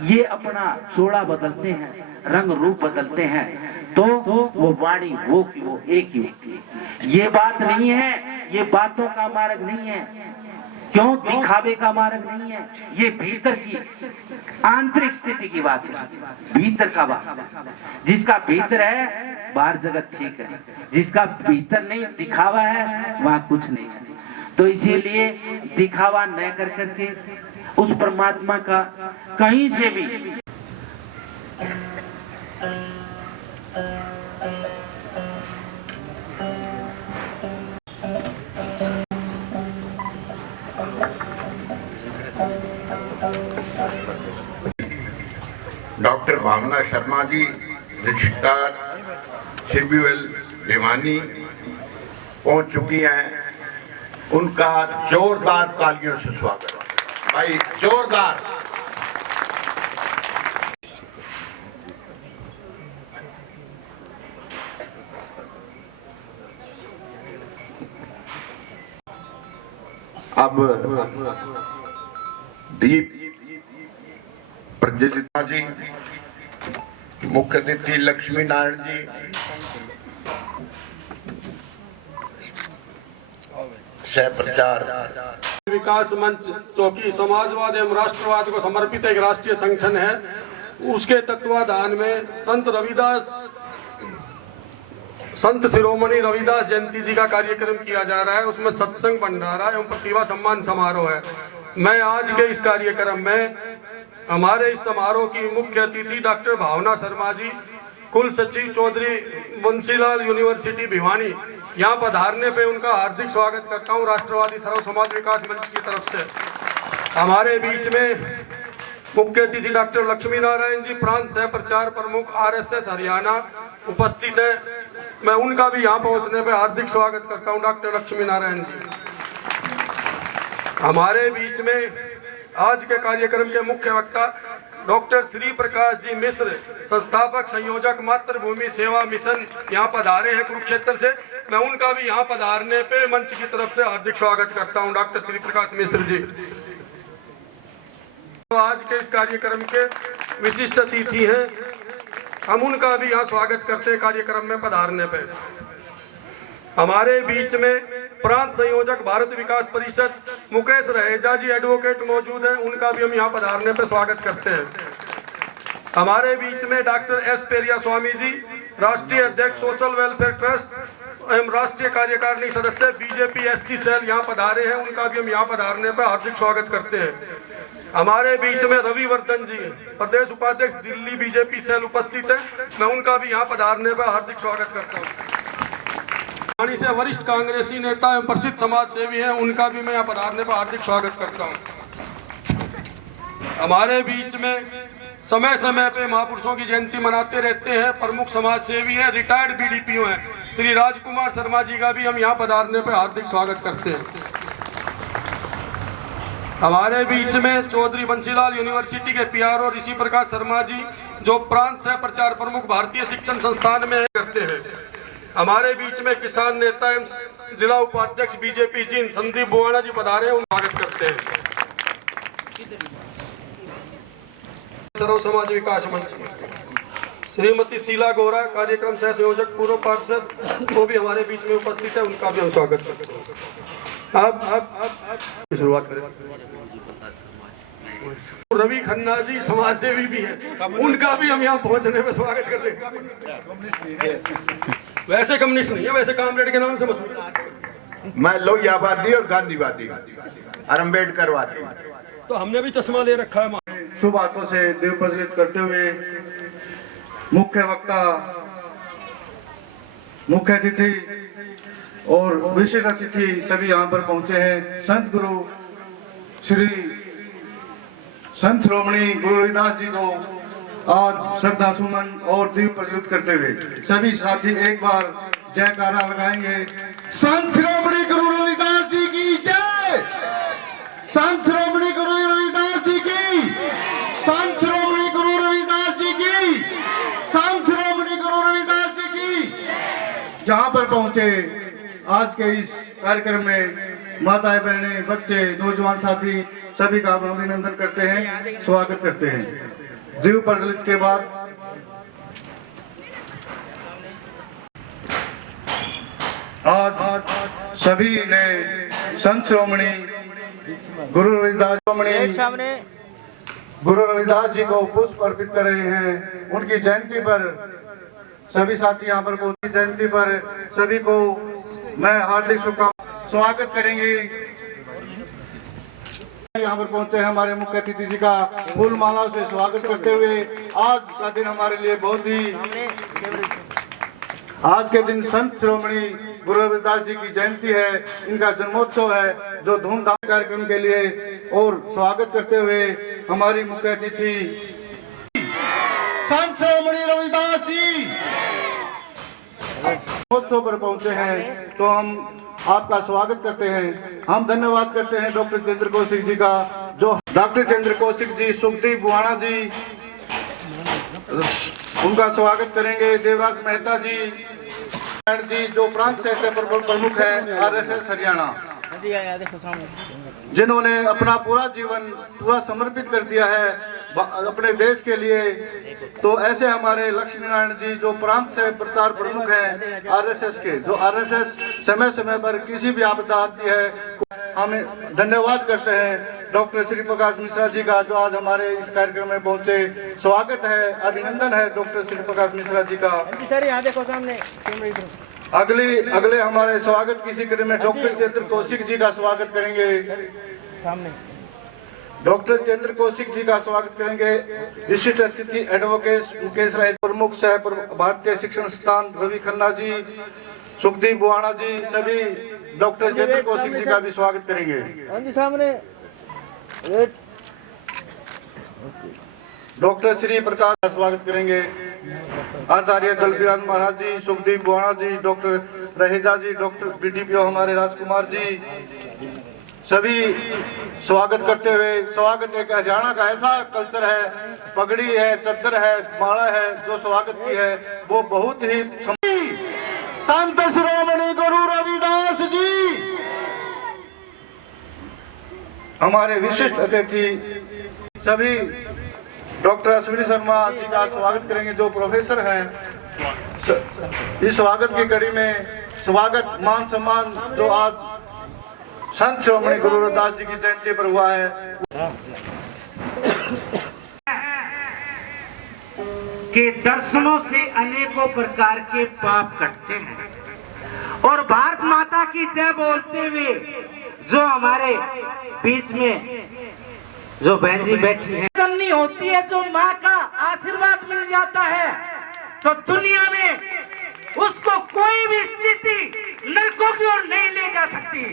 ये अपना जोड़ा बदलते हैं, रंग रूप बदलते हैं, तो वो वाणी वो की वो एक ही होती है। ये बात नहीं है, ये बातों का मार्ग नहीं है, क्यों दिखावे का मार्ग नहीं है, ये भीतर की आंतरिक स्थिति की बात है, भीतर का बात। जिसका भीतर है बाहर जगत ठीक है, जिसका भीतर नहीं दिखावा है वहां कुछ नहीं है। तो इसीलिए दिखावा न कर करके उस परमात्मा का कहीं से भी डॉक्टर भावना शर्मा जी रजिस्ट्रार सिबीएल भिवानी पहुंच चुकी हैं। उनका जोरदार तालियों से स्वागत भाई, जोरदार। अब दीप प्रज्वलिता जी, मुख्य अतिथि लक्ष्मी नारायण जी, सह प्रचार विकास मंच जो कि समाजवाद एवं राष्ट्रवाद को समर्पित एक राष्ट्रीय संगठन है, उसके तत्वाधान में संत शिरोमणि रविदास जयंती जी का कार्यक्रम किया जा रहा है। उसमें सत्संग भंडारा एवं प्रतिभा सम्मान समारोह है। मैं आज के इस कार्यक्रम में हमारे इस समारोह की मुख्य अतिथि डॉक्टर भावना शर्मा जी, कुल सचिव चौधरी बंसीलाल यूनिवर्सिटी भिवानी, यहाँ पधारने पे उनका हार्दिक स्वागत करता हूँ राष्ट्रवादी सर्व समाज विकास मंच की तरफ से। हमारे बीच में मुख्य अतिथि डॉक्टर लक्ष्मी नारायण जी, प्रांत सह प्रचार प्रमुख RSS हरियाणा उपस्थित है। मैं उनका भी यहाँ पहुँचने पे हार्दिक स्वागत करता हूँ डॉक्टर लक्ष्मी नारायण जी। हमारे बीच में आज के कार्यक्रम के मुख्य वक्ता डॉक्टर श्री प्रकाश जी मिश्र, संस्थापक संयोजक मातृभूमि सेवा मिशन, यहाँ पधारे हैं कुरुक्षेत्र से। मैं उनका भी यहाँ पधारने पे मंच की तरफ से हार्दिक स्वागत करता हूँ डॉक्टर श्री प्रकाश मिश्र जी। तो आज के इस कार्यक्रम के विशिष्ट अतिथि हैं, हम उनका भी यहाँ स्वागत करते हैं कार्यक्रम में पधारने पे। हमारे बीच में प्रांत संयोजक भारत विकास परिषद मुकेश रहेजा जी एडवोकेट मौजूद हैं, उनका भी हम यहाँ पधारने पे स्वागत करते हैं। हमारे बीच में डॉक्टर एस पेरिया स्वामी जी, राष्ट्रीय अध्यक्ष सोशल वेलफेयर ट्रस्ट एवं राष्ट्रीय कार्यकारिणी सदस्य बीजेपी एससी सेल यहाँ पधारे हैं। उनका भी हम यहाँ पधारने पर हार्दिक स्वागत करते हैं। हमारे बीच में रविवर्धन जी, प्रदेश उपाध्यक्ष दिल्ली बीजेपी सेल उपस्थित है। मैं उनका भी यहाँ पधारने पर हार्दिक स्वागत करता हूँ। वाणी से वरिष्ठ कांग्रेसी नेता एवं प्रसिद्ध समाज सेवी हैं, उनका भी मैं यहाँ पधारने पर हार्दिक स्वागत करता हूँ। हमारे बीच में समय समय पे महापुरुषों की जयंती मनाते रहते हैं, प्रमुख समाज सेवी हैं, रिटायर्ड बीडीपीओ हैं, श्री राजकुमार शर्मा जी का भी हम यहाँ पधारने पर हार्दिक स्वागत करते हैं। हमारे बीच में चौधरी बंसीलाल यूनिवर्सिटी के पीआरओ ऋषि प्रकाश शर्मा जी, जो प्रांत सह प्रचार प्रमुख भारतीय शिक्षण संस्थान में करते हैं। हमारे बीच में किसान नेता एवं जिला उपाध्यक्ष बीजेपी जींद संदीप बुआना जी पधारे हैं, उनका स्वागत करते हैं। सर्व समाज विकास मंच श्रीमती शीला गौरा, कार्यक्रम सह संयोजक पूर्व पार्षद, वो भी हमारे बीच में उपस्थित है, उनका भी हम स्वागत करते हैं। आप शुरुआत करें। रवि खन्ना जी समाज सेवी भी हैं, उनका भी हम यहाँ पहुँचने में स्वागत करते हैं। वैसे कम्युनिस्ट नहीं है, वैसे कामरेड के नाम से मशहूर। मैं लोहियावादी और गांधीवादी और अम्बेडकरवादी। तो हमने भी चश्मा ले रखा है। शुभ हाथों से देव प्रज्वलित करते हुए मुख्य वक्ता, मुख्य अतिथि और विशिष्ट अतिथि सभी यहाँ पर पहुंचे हैं। संत गुरु श्री संत श्रोमणी गुरु रविदास जी को आज श्रद्धा सुमन और दीप प्रज्वलित करते हुए सभी साथी एक बार जयकारा लगाएंगे। संत श्रोमणी गुरु रविदास जी की जय, संत श्रोमणी गुरु रविदास जी की, संत श्रोमणी गुरु रविदास जी की, संत श्रोमणी गुरु रविदास जी की। जहाँ पर पहुंचे आज के इस कार्यक्रम में माताएं, बहनें, बच्चे, नौजवान साथी सभी का हम अभिनंदन करते हैं, स्वागत करते हैं। दीप प्रज्वलित के बाद आज सभी ने संत श्रोमणी गुरु रविदास गुरु रविदास जी को पुष्प अर्पित कर रहे हैं। उनकी जयंती पर सभी साथी यहाँ पर उनकी जयंती पर सभी को मैं हार्दिक शुभकामनाएं स्वागत करेंगे। यहाँ पर पहुंचे हैं हमारे मुख्य अतिथि जी का फूल माला से स्वागत करते हुए। आज का दिन हमारे लिए बहुत ही, आज के दिन संत श्रोमणी गुरु रविदास जी की जयंती है, इनका जन्मोत्सव है, जो धूमधाम कार्यक्रम के लिए और स्वागत करते हुए हमारी मुख्य अतिथि संत श्रोमणी रविदास जी जन्मोत्सव पर पहुंचे हैं, तो हम आपका स्वागत करते हैं। हम धन्यवाद करते हैं डॉक्टर चंद्र कौशिक जी का, जो डॉक्टर चंद्र कौशिक जी, सुखदीप बुआना जी, उनका स्वागत करेंगे। देवराज मेहता जी जो प्रांत सह प्रमुख है आरएसएस हरियाणा, जिन्होंने अपना पूरा जीवन पूरा समर्पित कर दिया है अपने देश के लिए। तो ऐसे हमारे लक्ष्मी नारायण जी जो प्रांत से प्रचार प्रमुख हैं आरएसएस के, जो आरएसएस समय समय पर किसी भी आपदा आती है, हम धन्यवाद करते हैं डॉक्टर श्री प्रकाश मिश्रा जी का, जो आज हमारे इस कार्यक्रम में पहुंचे। स्वागत है, अभिनंदन है डॉक्टर श्री प्रकाश मिश्रा जी का। अगले हमारे स्वागत की कड़ी में डॉक्टर चंद्र कौशिक जी का स्वागत करेंगे। डॉक्टर चंद्र कौशिक जी का स्वागत करेंगे। विशिष्ट अतिथि एडवोकेट मुकेश राय, प्रमुख सह भारतीय शिक्षण संस्थान रवि खन्ना जी, सुखदीप बुआना जी, सभी डॉक्टर चंद्र कौशिक जी का भी स्वागत करेंगे। डॉक्टर श्री प्रकाश का स्वागत करेंगे। आचार्य दलबीराज महाराज जी, सुखदीप बुआना जी, डॉक्टर रहेजा जी, डॉक्टर बीडीपीओ हमारे राजकुमार जी, सभी स्वागत करते हुए। स्वागत एक हरियाणा का ऐसा कल्चर है, पगड़ी है, चद्दर है, माला है, जो स्वागत की है वो बहुत ही। संत श्रोमणी गुरु रविदास जी हमारे विशिष्ट अतिथि सभी डॉक्टर अश्विनी शर्मा जी का स्वागत करेंगे, जो प्रोफेसर हैं। इस स्वागत की कड़ी में स्वागत मान सम्मान जो आज संत श्रोमणी गुरु रविदास जी की जयंती पर हुआ है। कि दर्शनों से अनेकों प्रकार के पाप कटते हैं। और भारत माता की जय बोलते हुए जो हमारे बीच में जो बहन जी बैठी हैं, जन्नी होती है, जो माँ का आशीर्वाद मिल जाता है तो दुनिया में उसको कोई भी स्थिति नरकों की ओर नहीं ले जा सकती।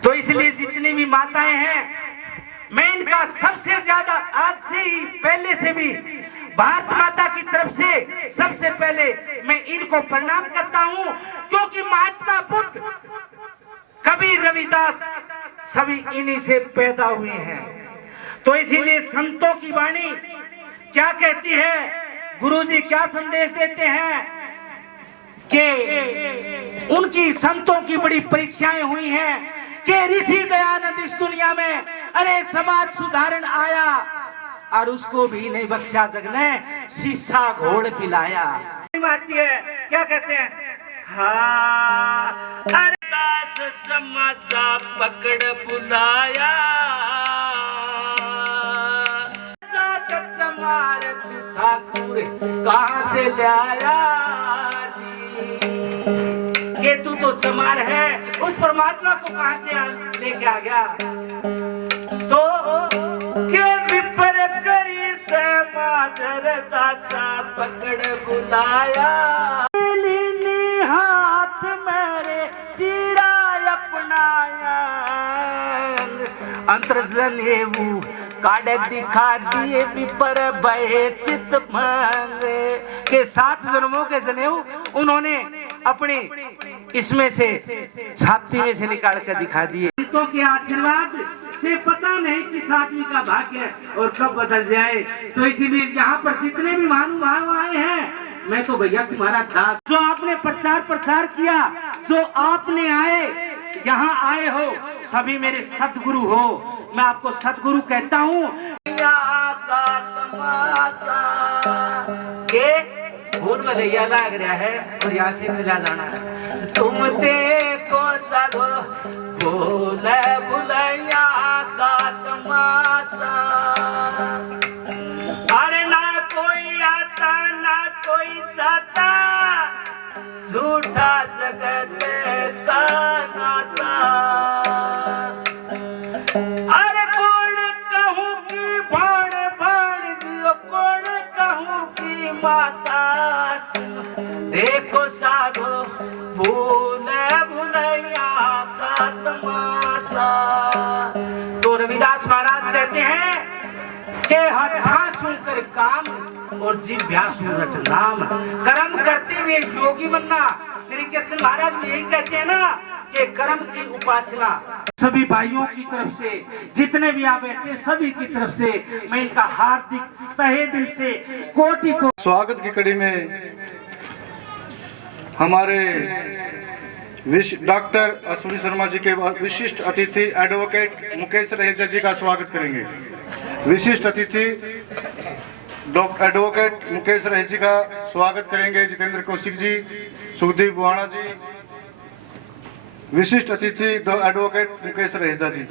तो इसलिए जितनी भी माताएं हैं, मैं इनका सबसे ज्यादा आज से ही पहले से भी भारत माता की तरफ से सबसे पहले मैं इनको प्रणाम करता हूं, क्योंकि महात्मा बुद्ध, कबीर, रविदास सभी इन्हीं से पैदा हुए हैं। तो इसीलिए संतों की वाणी क्या कहती है, गुरुजी क्या संदेश देते हैं कि उनकी संतों की बड़ी परीक्षाएं हुई हैं कि ऋषि दयानंद इस दुनिया में अरे समाज सुधारण आया और उसको भी नहीं बख्शा जग ने, शीशा घोड़ पिलाया। आती है, क्या कहते हैं, हाँ अरे दास समाजा पकड़ बुलाया, ठाकुर कहाँ से लाया कि तू तो चमार है, उस परमात्मा को कहाँ से लेके आ गया। तो के विपर करी से माधर दासा पकड़ बुलाया, हाथ मेरे चीरा अपनाया, अंतर जनेऊ काढ़ दिखा दिए विपर बहे चित मांगे के 7 जन्मों के जनेऊ उन्होंने अपने इसमें से छाती में से निकाल कर दिखा दिए। संतों के आशीर्वाद से पता नहीं किस आदमी का भाग्य और कब बदल जाए। तो इसीलिए यहाँ पर जितने भी महानुभाव आए हैं, मैं तो भैया तुम्हारा दास, जो आपने प्रचार प्रसार किया, जो आपने यहाँ आए हो, सभी मेरे सदगुरु हो, मैं आपको सदगुरु कहता हूँ। भूल भलैया लग रहा है और यहाँ से चला जाना है। तुम देखो साधो बोले भुलैया का तमाशा, अरे ना कोई आता ना कोई जाता, झूठा जगत का नाता। अरे कौन कहूँ की भाड़ भाड़ जियो, कौन कहूँ की माता, देखो साधो भूले भुलैया का तमाशा। तो रविदास महाराज कहते हैं कि हथा सुनकर काम और जिभ्या सुनत नाम, कर्म करते हुए योगी बनना। श्री कृष्ण महाराज भी यही कहते हैं ना कि कर्म की उपासना। सभी भाइयों की तरफ से, जितने भी आप बैठे सभी की तरफ से मैं इनका हार्दिक तहे दिल से कोटि को स्वागत की कड़ी में हमारे डॉक्टर अश्विनी शर्मा जी के बाद विशिष्ट अतिथि एडवोकेट मुकेश रहेजा जी का स्वागत करेंगे। विशिष्ट अतिथि एडवोकेट मुकेश रहेजा जी का स्वागत करेंगे जितेंद्र कौशिक जी, सुखदीप बुआना जी। विशिष्ट अतिथि एडवोकेट मुकेश रहेजा जी।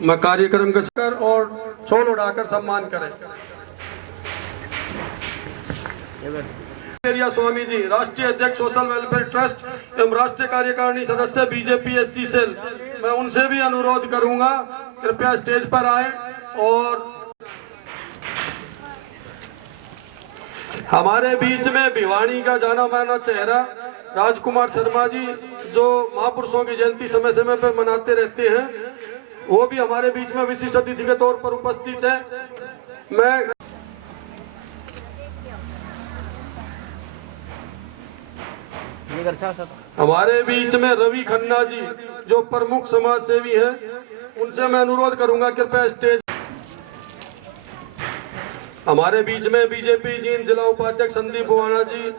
मैं कार्यक्रम का कर और छोल उड़ाकर सम्मान करें। पेरिया स्वामी जी, राष्ट्रीय अध्यक्ष सोशल वेलफेयर ट्रस्ट एवं राष्ट्रीय कार्यकारिणी सदस्य बीजेपी एससी सेल, मैं उनसे भी अनुरोध करूंगा कृपया स्टेज पर आए। और हमारे बीच में भिवानी का जाना माना चेहरा राजकुमार शर्मा जी, जो महापुरुषों की जयंती समय समय पर मनाते रहते हैं, वो भी हमारे बीच में विशिष्ट अतिथि के तौर पर उपस्थित है। मैं हमारे बीच में रवि खन्ना जी, जो प्रमुख समाज सेवी हैं, उनसे मैं अनुरोध करूंगा कृपया स्टेज। हमारे बीच में बीजेपी जींद जिला उपाध्यक्ष संदीप बुआना जी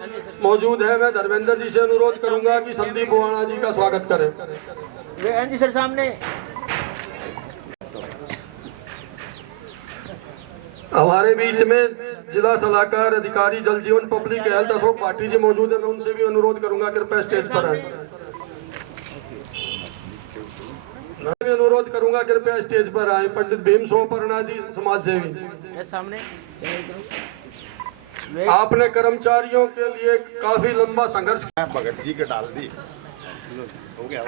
मौजूद है। मैं धर्मेंद्र जी से अनुरोध करूंगा कि संदीप बुआना जी का स्वागत करें। वे सर सामने हमारे बीच में जिला सलाहकार अधिकारी जल जीवन पब्लिक हेल्थ अशोक भाटी जी मौजूद है। मैं उनसे भी अनुरोध करूंगा कृपया स्टेज पर आए। मैं भी अनुरोध करूंगा कृपया स्टेज पर आए। पंडित भीम सोपर्णा जी समाज सेवी, सामने आपने कर्मचारियों के लिए काफी लंबा संघर्ष। भगत जी के डाल दी, हो गया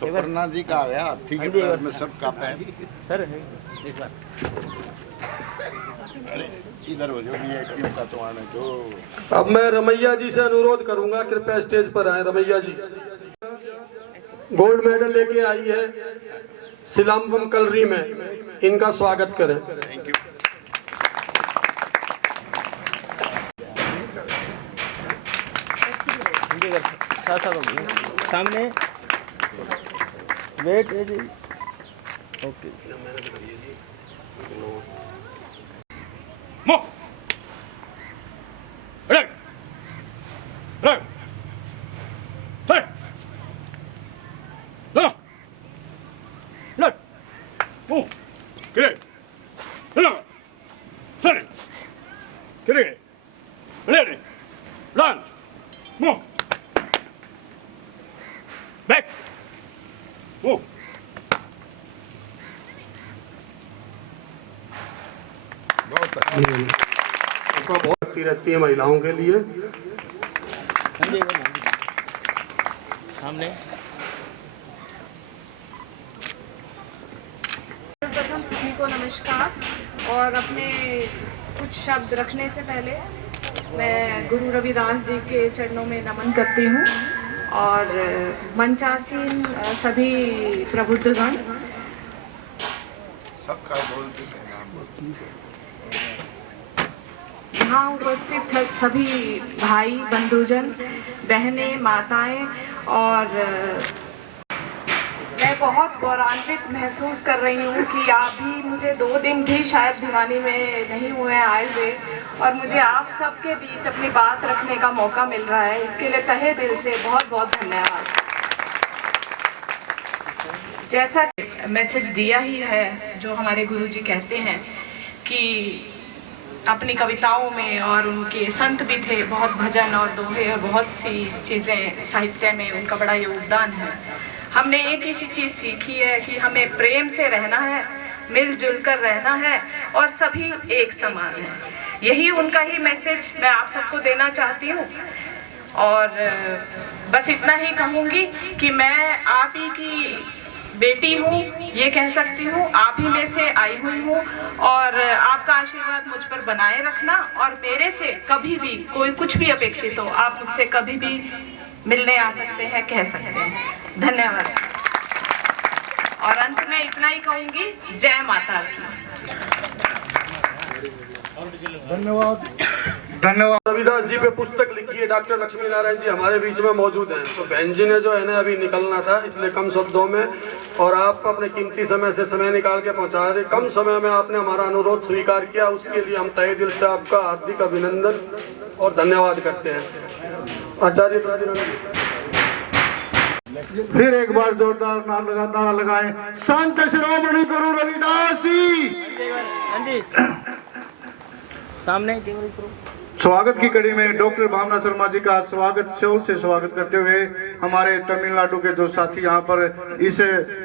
सुपर्णा जी का आ गया, हाथी के पैर में सब का पैर। सर एक बार इधर हो जो भी का तो आने जो। अब मैं रमैया जी से अनुरोध करूंगा कृपया स्टेज पर आए। रमैया जी गोल्ड मेडल लेके आई है सिलाम्बम कलरी में, इनका स्वागत करें। Thank you. सामने वेट ओके बहुत अच्छी रहती है महिलाओं के लिए। सामने सर्वप्रथम सभी को नमस्कार। और अपने कुछ शब्द रखने से पहले मैं गुरु रविदास जी के चरणों में नमन करती हूँ और मंचासीन सभी प्रबुद्धगण, यहाँ उपस्थित सभी भाई बंधुजन, बहनें, माताएं, और मैं बहुत गौरवान्वित महसूस कर रही हूँ कि आप भी मुझे 2 दिन भी शायद भिवानी में नहीं हुए आए हुए, और मुझे आप सबके बीच अपनी बात रखने का मौका मिल रहा है। इसके लिए तहे दिल से बहुत बहुत धन्यवाद। जैसा मैसेज दिया ही है, जो हमारे गुरुजी कहते हैं कि अपनी कविताओं में, और उनके संत भी थे, बहुत भजन और दोहे और बहुत सी चीज़ें साहित्य में उनका बड़ा योगदान है। हमने एक ही सी चीज़ सीखी है कि हमें प्रेम से रहना है, मिलजुल कर रहना है, और सभी एक समान हैं। यही उनका ही मैसेज मैं आप सबको देना चाहती हूँ। और बस इतना ही कहूँगी कि मैं आप ही की बेटी हूँ, ये कह सकती हूँ, आप ही में से आई हुई हूँ, और आपका आशीर्वाद मुझ पर बनाए रखना। और मेरे से कभी भी कोई कुछ भी अपेक्षित हो, आप मुझसे कभी भी मिलने आ सकते हैं, कह सकते हैं। धन्यवाद। और अंत में इतना ही कहूँगी, जय माता की। धन्यवाद। धन्यवाद। रविदास जी पे पुस्तक लिखी है डॉक्टर लक्ष्मी नारायण जी हमारे बीच में मौजूद हैं। तो बहन जी ने जो है ना अभी निकलना था, इसलिए कम शब्दों में, और आप अपने कीमती समय से समय निकाल के पहुंचा रहे, कम समय में आपने हमारा अनुरोध स्वीकार किया, उसके लिए हम तहे दिल से आपका हार्दिक अभिनंदन और धन्यवाद करते हैं। आचार्य फिर एक बार जोरदार नारा लगाएं, संत शिरोमणि गुरु रविदास जी। सामने स्वागत की कड़ी में डॉक्टर भावना शर्मा जी का स्वागत, शोल से स्वागत करते हुए हमारे तमिलनाडु के जो साथी यहाँ पर इस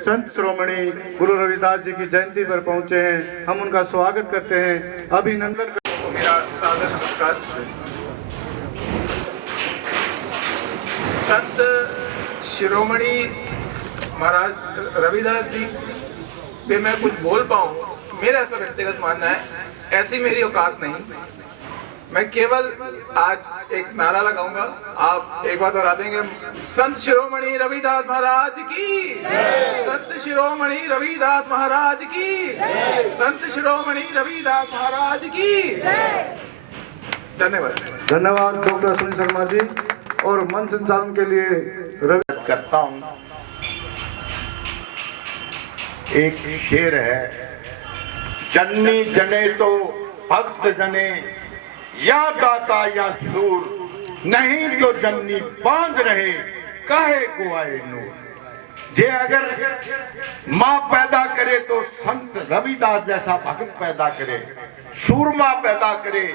संत शिरोमणि गुरु रविदास जी की जयंती पर पहुंचे हैं, हम उनका स्वागत करते हैं, अभिनंदन करते हैं। मेरा सादर नमस्कार। संत शिरोमणि महाराज रविदास जी पे मैं कुछ बोल पाऊँ, मेरा ऐसा व्यक्तिगत मानना है, ऐसी मेरी औकात नहीं। मैं केवल आज एक नारा लगाऊंगा, आप एक बार दोहरा देंगे, संत शिरोमणि रविदास महाराज की, संत शिरोमणि रविदास महाराज की, संत शिरोमणि रविदास महाराज की। धन्यवाद। धन्यवाद डॉक्टर सुनील शर्मा जी। और मन संचालन के लिए रवि करता हूं। एक शेर है, जन्नी जने तो भक्त जने, या दाता या सूर, नहीं तो जन्नी बांध रहे, काहे को आए नूर। जे अगर माँ पैदा करे तो संत रविदास जैसा भक्त पैदा करे, सूरमा पैदा करे,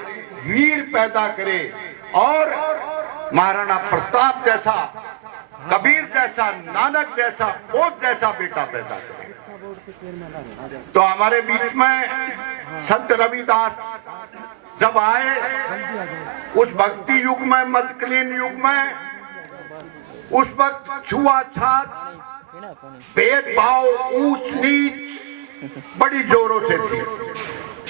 वीर पैदा करे और महाराणा प्रताप जैसा, कबीर जैसा, नानक जैसा, बोध जैसा बेटा पैदा करे। तो हमारे बीच में संत रविदास जब आए, उस भक्ति युग में, मध्यकालीन युग में, उस वक्त छुआछात, भेदभाव, ऊंच नीच बड़ी जोरों से थी।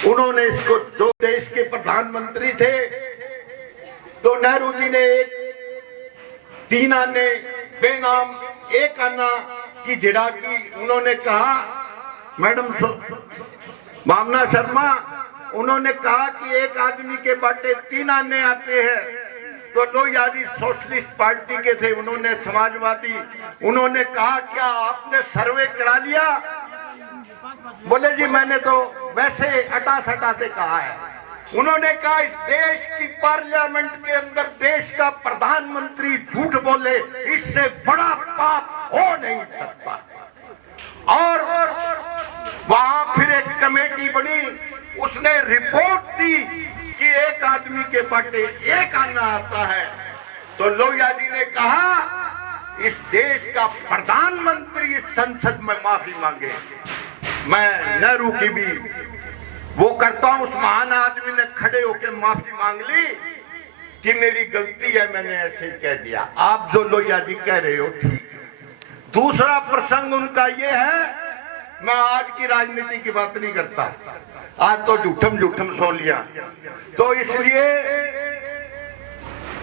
उन्होंने इसको, जो देश के प्रधानमंत्री थे, तो नेहरू जी ने एक 3 आने बेनाम 1 आना की जिरा की। उन्होंने कहा, मैडम भावना शर्मा, उन्होंने कहा कि एक आदमी के बाटे 3 आने आते हैं। तो लोहियाजी सोशलिस्ट पार्टी के थे, उन्होंने समाजवादी, उन्होंने कहा क्या आपने सर्वे करा लिया? बोले जी मैंने तो वैसे अटा सटा से कहा है। उन्होंने कहा इस देश की पार्लियामेंट के अंदर देश का प्रधानमंत्री झूठ बोले, इससे बड़ा पाप हो नहीं सकता। और वहां फिर एक कमेटी बनी, उसने रिपोर्ट दी कि एक आदमी के बाटे 1 आना आता है। तो लोहिया जी ने कहा इस देश का प्रधानमंत्री इस संसद में माफी मांगे। मैं नेहरू की भी वो करता हूं, उस महान आदमी ने खड़े होकर माफी मांग ली कि मेरी गलती है, मैंने ऐसे ही कह दिया। आप जो लोहिया जी कह रहे हो ठीक। दूसरा प्रसंग उनका ये है, मैं आज की राजनीति की बात नहीं करता, आज तो झूठम सो लिया। तो इसलिए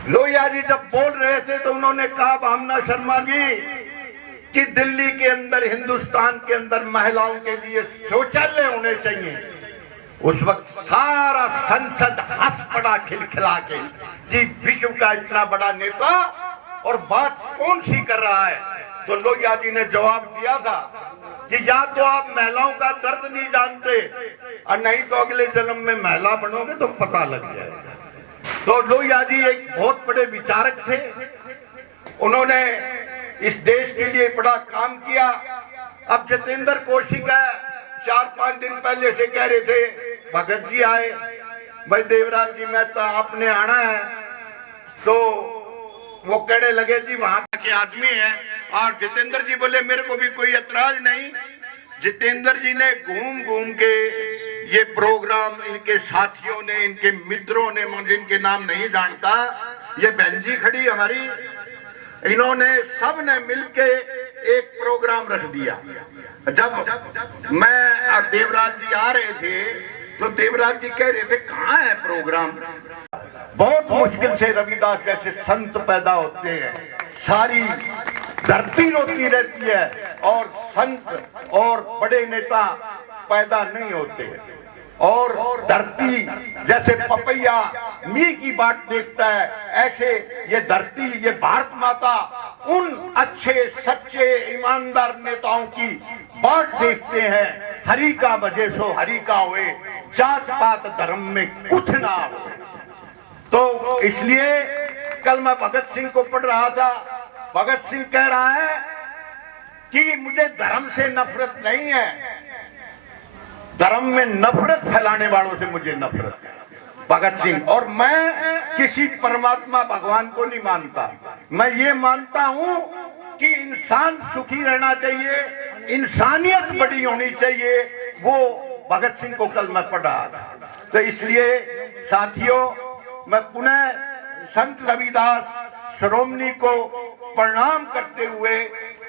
लोहिया जी जब बोल रहे थे तो उन्होंने कहा भावना शर्मा जी कि दिल्ली के अंदर, हिंदुस्तान के अंदर महिलाओं के लिए शौचालय होने चाहिए। उस वक्त सारा संसद हंस पड़ा खिलखिला के कि विश्व का इतना बड़ा नेता और बात कौन सी कर रहा है। तो लोहिया जी ने जवाब दिया था कि या तो आप महिलाओं का दर्द नहीं जानते और नहीं तो अगले जन्म में महिला बनोगे तो पता लग जाएगा। तो लोहिया जी एक बहुत बड़े विचारक थे, उन्होंने इस देश के लिए बड़ा काम किया। अब जितेंद्र कौशिक है, 4-5 दिन पहले से कह रहे थे, भगत जी आए, भाई देवराज जी मैं तो आपने आना है। तो वो कहने लगे जी वहां के आदमी हैं। और जितेंद्र जी बोले मेरे को भी कोई एतराज नहीं। जितेंद्र जी ने घूम घूम के ये प्रोग्राम, इनके साथियों ने, इनके मित्रों ने, जिनके नाम नहीं जानता, ये बहन जी खड़ी हमारी, इन्होंने सब ने मिलके एक प्रोग्राम रख दिया। जब मैं और देवराज जी आ रहे थे तो देवराज जी कह रहे थे कहाँ है प्रोग्राम। बहुत मुश्किल से रविदास जैसे संत पैदा होते हैं, सारी धरती रोती रहती है और संत और बड़े नेता पैदा नहीं होते। और धरती जैसे पपैया मी की बाट देखता है, ऐसे ये धरती, ये भारत माता उन अच्छे सच्चे ईमानदार नेताओं की बाट देखते हैं। हरि का भजे सो हरि का होए, जात पात धर्म में कुछ ना हो। तो इसलिए कल मैं भगत सिंह को पढ़ रहा था, भगत सिंह कह रहा है कि मुझे धर्म से नफरत नहीं है, धर्म में नफरत फैलाने वालों से मुझे नफरत है। भगत सिंह। और मैं किसी परमात्मा भगवान को नहीं मानता, मैं ये मानता हूं कि इंसान सुखी रहना चाहिए, इंसानियत बड़ी होनी चाहिए। वो भगत सिंह को कल मैं पढ़ा। तो इसलिए साथियों, मैं पुनः संत रविदास शिरोमणि को प्रणाम करते हुए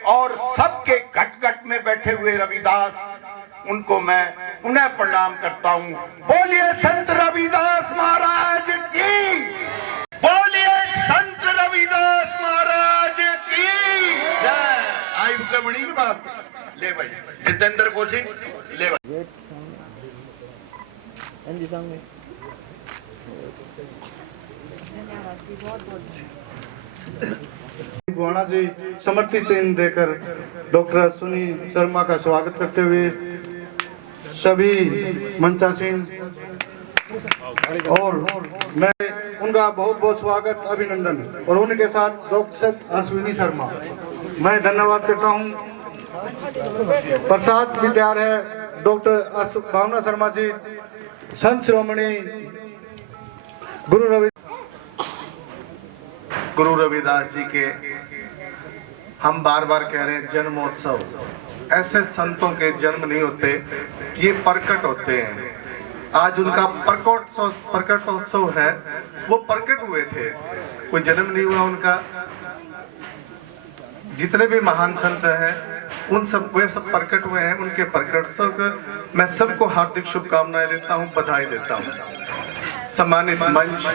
और सबके घट घट में बैठे हुए रविदास, उनको मैं पुनः प्रणाम करता हूं। बोलिए संत रविदास महाराज की, बोलिए संत रविदास महाराज की जय। आई के बड़ी बात ले भाई जितेंद्र कौशिक ले भाई। गुआना जी समर्थी चिन्ह देकर डॉक्टर अश्विनी शर्मा का स्वागत करते हुए सभी मंचासीन और मैं उनका बहुत बहुत स्वागत, अभिनंदन। और उनके साथ डॉक्टर अश्विनी शर्मा मैं धन्यवाद करता हूं। प्रसाद भी तैयार है, डॉक्टर भावना शर्मा जी संत श्रोमणी गुरु रविदास जी के हम बार बार कह रहे हैं जन्मोत्सव। ऐसे संतों के जन्म नहीं होते, ये प्रकट होते हैं। आज उनका प्रकटोत्सव है, वो प्रकट हुए थे, कोई जन्म नहीं हुआ उनका। जितने भी महान संत हैं उन सब वे सब प्रकट हुए हैं। उनके प्रकटोत्सव को मैं सबको हार्दिक शुभकामनाएं देता हूं, बधाई देता हूं। सम्मानित मंच,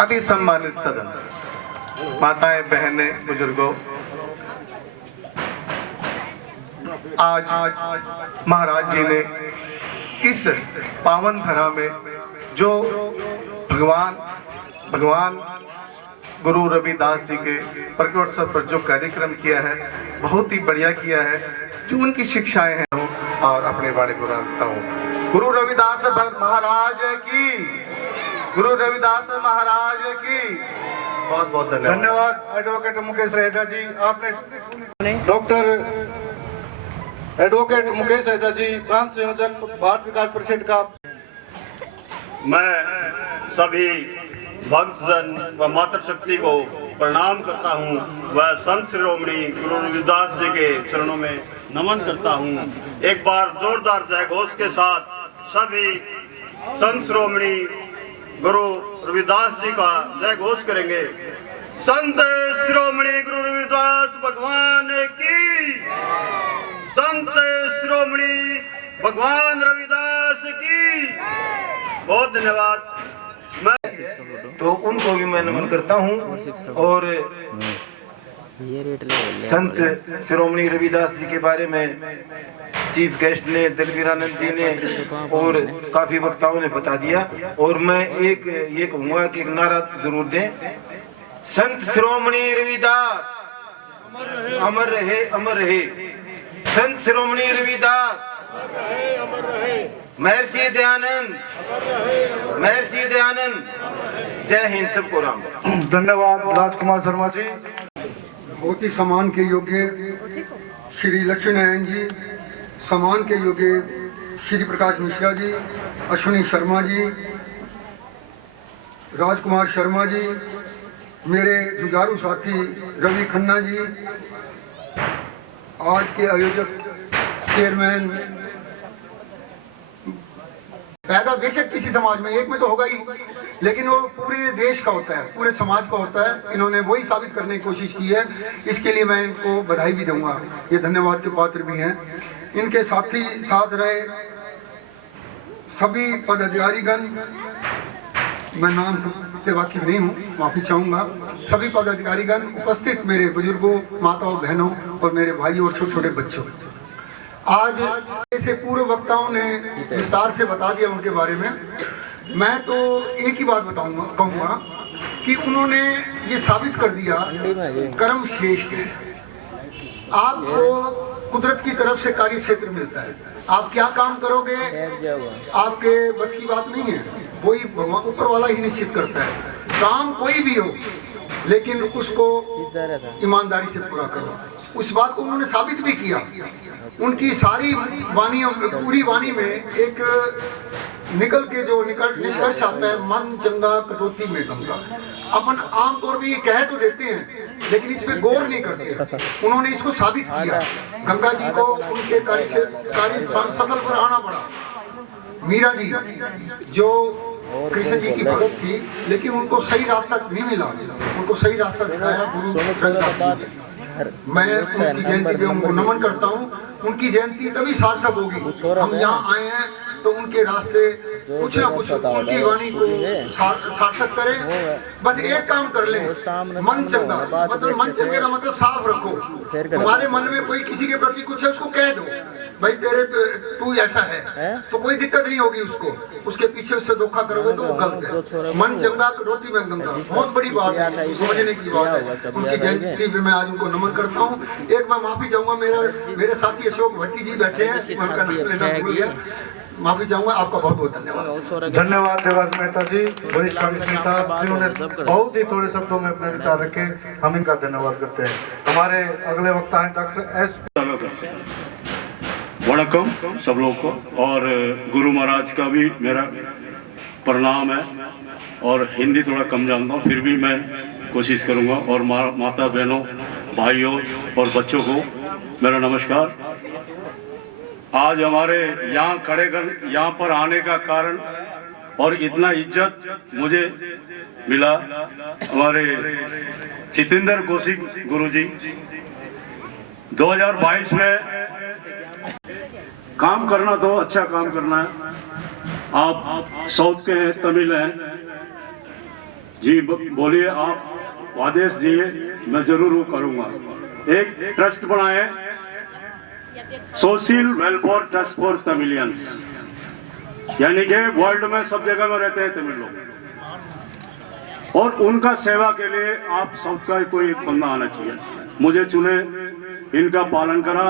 अति सम्मानित सदन, माताएं, बहनें, बुजुर्गों, आज महाराज जी ने इस पावन धरा में जो भगवान गुरु रविदास जी के प्रकटोत्सव पर जो कार्यक्रम किया है, बहुत ही बढ़िया किया है। जो उनकी शिक्षाएं हैं और अपने बारे को रखता हूँ। गुरु रविदास महाराज की, गुरु रविदास महाराज की बहुत बहुत धन्यवाद। एडवोकेट मुकेश रहेजा जी, आपने डॉक्टर एडवोकेट मुकेश रहेजा जी, प्रांत संयोजक भारत विकास परिषद का। मैं सभी भक्तजन व मातृशक्ति को प्रणाम करता हूँ व संत शिरोमणि गुरु रविदास जी के चरणों में नमन करता हूँ। एक बार जोरदार जय घोष के साथ सभी संत शिरोमणि गुरु रविदास जी का जय घोष करेंगे। संत शिरोमणि गुरु रविदास भगवान की, संत शिरोमणि भगवान रविदास की। बहुत धन्यवाद। तो उनको भी मैं नमन करता हूँ। और संत शिरोमणि रविदास जी के बारे में चीफ गेस्ट ने, दलवीरानंद जी ने और काफी वक्ताओं ने बता दिया। और मैं एक ये कहूँगा कि एक नारा जरूर दें, संत शिरोमणि रविदास अमर रहे, अमर रहे। संत शिरोमणि रविदास महर्षि दयानंद, महर्षि दयानंद। जय हिंद, सबको राम। धन्यवाद राजकुमार शर्मा जी। बहुत ही सम्मान के योग्य श्री लक्ष्मी नारायण जी, सम्मान के योग्य श्री प्रकाश मिश्रा जी, अश्विनी शर्मा जी, राजकुमार शर्मा जी, मेरे जुझारू साथी रवि खन्ना जी, आज के आयोजक चेयरमैन। पैदा बेशक किसी समाज में, एक में तो होगा ही, लेकिन वो पूरे देश का होता है, पूरे समाज का होता है। इन्होंने वही साबित करने की कोशिश की है, इसके लिए मैं इनको बधाई भी दूंगा, ये धन्यवाद के पात्र भी हैं। इनके साथी साथ रहे सभी पदाधिकारीगण, मैं नाम से वाकिफ नहीं हूँ, माफी चाहूँगा। सभी पदाधिकारीगण, उपस्थित मेरे बुजुर्गों, माताओं, बहनों और मेरे भाइयों और छोटे छोटे बच्चों, आज ऐसे पूर्व वक्ताओं ने विस्तार से बता दिया उनके बारे में। मैं तो एक ही बात कहूँगा कि उन्होंने ये साबित कर दिया कर्म श्रेष्ठ है। आपको कुदरत की तरफ से कार्य क्षेत्र मिलता है, आप क्या काम करोगे आपके बस की बात नहीं है, वही भगवान ऊपर वाला ही निश्चित करता है। काम कोई भी हो, लेकिन उसको ईमानदारी से पूरा करो। उस बात को उन्होंने साबित भी किया। उनकी सारी वाणियों, पूरी वाणी में एक निकल के जो निष्कर्ष आता है, मन चंगा कटौती में गंगा। अपन आमतौर पर ये कह तो देते हैं, लेकिन इस पे गौर नहीं करते। उन्होंने इसको साबित किया। गंगा जी को उनके कार्य स्थल पर आना पड़ा। मीरा जी जो कृष्ण जी की भगत थी, लेकिन उनको सही रास्ता नहीं मिला, उनको सही रास्ता दिखाया गुरु रविदास जी। मैं उनकी जयंती पे उनको नमन करता हूँ। उनकी जयंती तभी सार्थक होगी, हम यहाँ आए हैं तो उनके रास्ते कुछ ना कुछ उनकी वाणी को सार्थक करें। बस एक काम कर लें, मन चंगा, मतलब मन चंगे का मतलब साफ रखो। तुम्हारे मन में कोई किसी के प्रति कुछ है, उसको कह दो भाई तेरे तू ऐसा है, तो कोई दिक्कत नहीं होगी उसको। उसके पीछे उससे धोखा करोगे तो वो गलत है। मन चंगा कटौती में गंगा, बहुत बड़ी बात है, समझने की बात है। उनकी जयंती पे मैं आज उनको नमन करता हूँ। एक मैं माफी चाहूंगा, मेरे साथी अशोक भट्टी जी बैठे हैं, उनका नाम लेना भूल गया, माफी चाहूंगा। आपका बहुत बहुत धन्यवाद। धन्यवाद देवास मेहता जी, वरिष्ठ कांग्रेस नेता, जिन्होंने बहुत ही थोड़े शब्दों में अपने विचार रखे, हम इनका धन्यवाद करते हैं। हमारे अगले वक्ता हैं डॉक्टर एस। वणकम सब लोग को, और गुरु महाराज का भी मेरा प्रणाम है। और हिंदी थोड़ा कम जानता हूँ, फिर भी मैं कोशिश करूँगा। और माता बहनों, भाइयों और बच्चों को मेरा नमस्कार। आज हमारे यहाँ पर आने का कारण और इतना इज्जत मुझे मिला हमारे जितेंद्र कौशिक गुरुजी 2022 में काम करना तो अच्छा काम करना है। आप साउथ के हैं, तमिल हैं जी, बोलिए, आप आदेश दिए, मैं जरूर वो करूंगा। एक ट्रस्ट बनाए, social welfare trust for Tamilians, यानी कि वर्ल्ड में सब जगह में रहते हैं तमिल लोग, और उनका सेवा के लिए आप सबका कोई एक बंदा आना चाहिए। मुझे चुने, इनका पालन करा।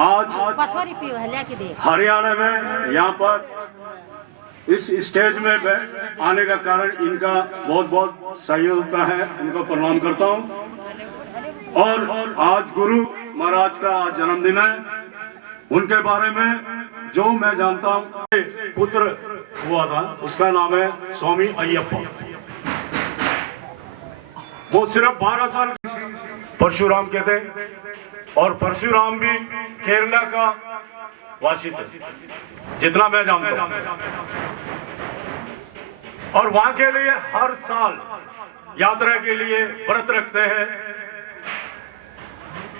आज हरियाणा में यहाँ पर इस स्टेज में आने का कारण इनका बहुत बहुत सहयोग का है, उनको प्रणाम करता हूँ। और आज गुरु महाराज का आज जन्मदिन है, उनके बारे में जो मैं जानता हूँ, पुत्र हुआ था, उसका नाम है स्वामी अय्यप्पा। वो सिर्फ 12 साल परशुराम के थे, और परशुराम भी केरला का वासी थे, जितना मैं जानता हूं। और वहां के लिए हर साल यात्रा के लिए व्रत रखते हैं,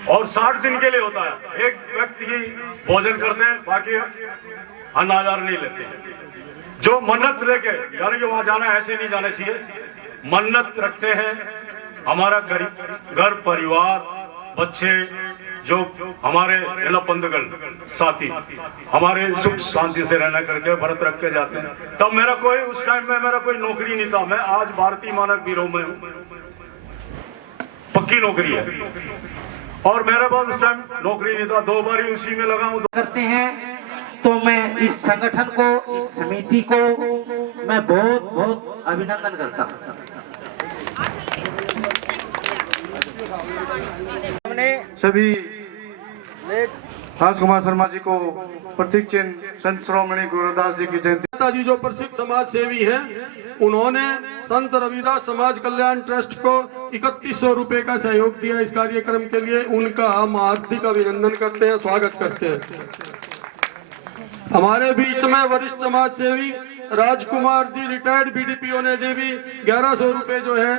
और 60 दिन के लिए होता है। एक व्यक्ति ही भोजन करते हैं, बाकी अनाजार नहीं लेते। जो मन्नत लेके, यानी कि वहां जाना ऐसे नहीं जाना चाहिए, मन्नत रखते हैं। हमारा घर परिवार, बच्चे, जो हमारे पंथगण साथी हमारे सुख शांति से रहना करके व्रत रख के जाते हैं। तब मेरा कोई, उस टाइम में मेरा कोई नौकरी नहीं था। मैं आज भारतीय मानक ब्यूरो में हूँ, पक्की नौकरी है, और मेरे पास उस टाइम नौकरी नहीं था। 2 बार उसी में लगा हूँ। करते हैं तो मैं इस संगठन को, इस समिति को मैं बहुत बहुत अभिनंदन करता हूँ। सभी राजकुमार शर्मा जी को प्रतीक चिन्ह संत श्रोमणी गुरु रविदास जी की जयंती। जी जो प्रसिद्ध समाज सेवी हैं, उन्होंने संत रविदास समाज कल्याण ट्रस्ट को 3100 रुपए का सहयोग दिया इस कार्यक्रम के लिए। उनका हम हार्दिक अभिनंदन करते हैं, स्वागत करते हैं। हमारे बीच में वरिष्ठ समाज सेवी राजकुमार जी, रिटायर्ड बीडीपीओ ने भी 1100 रुपए जो है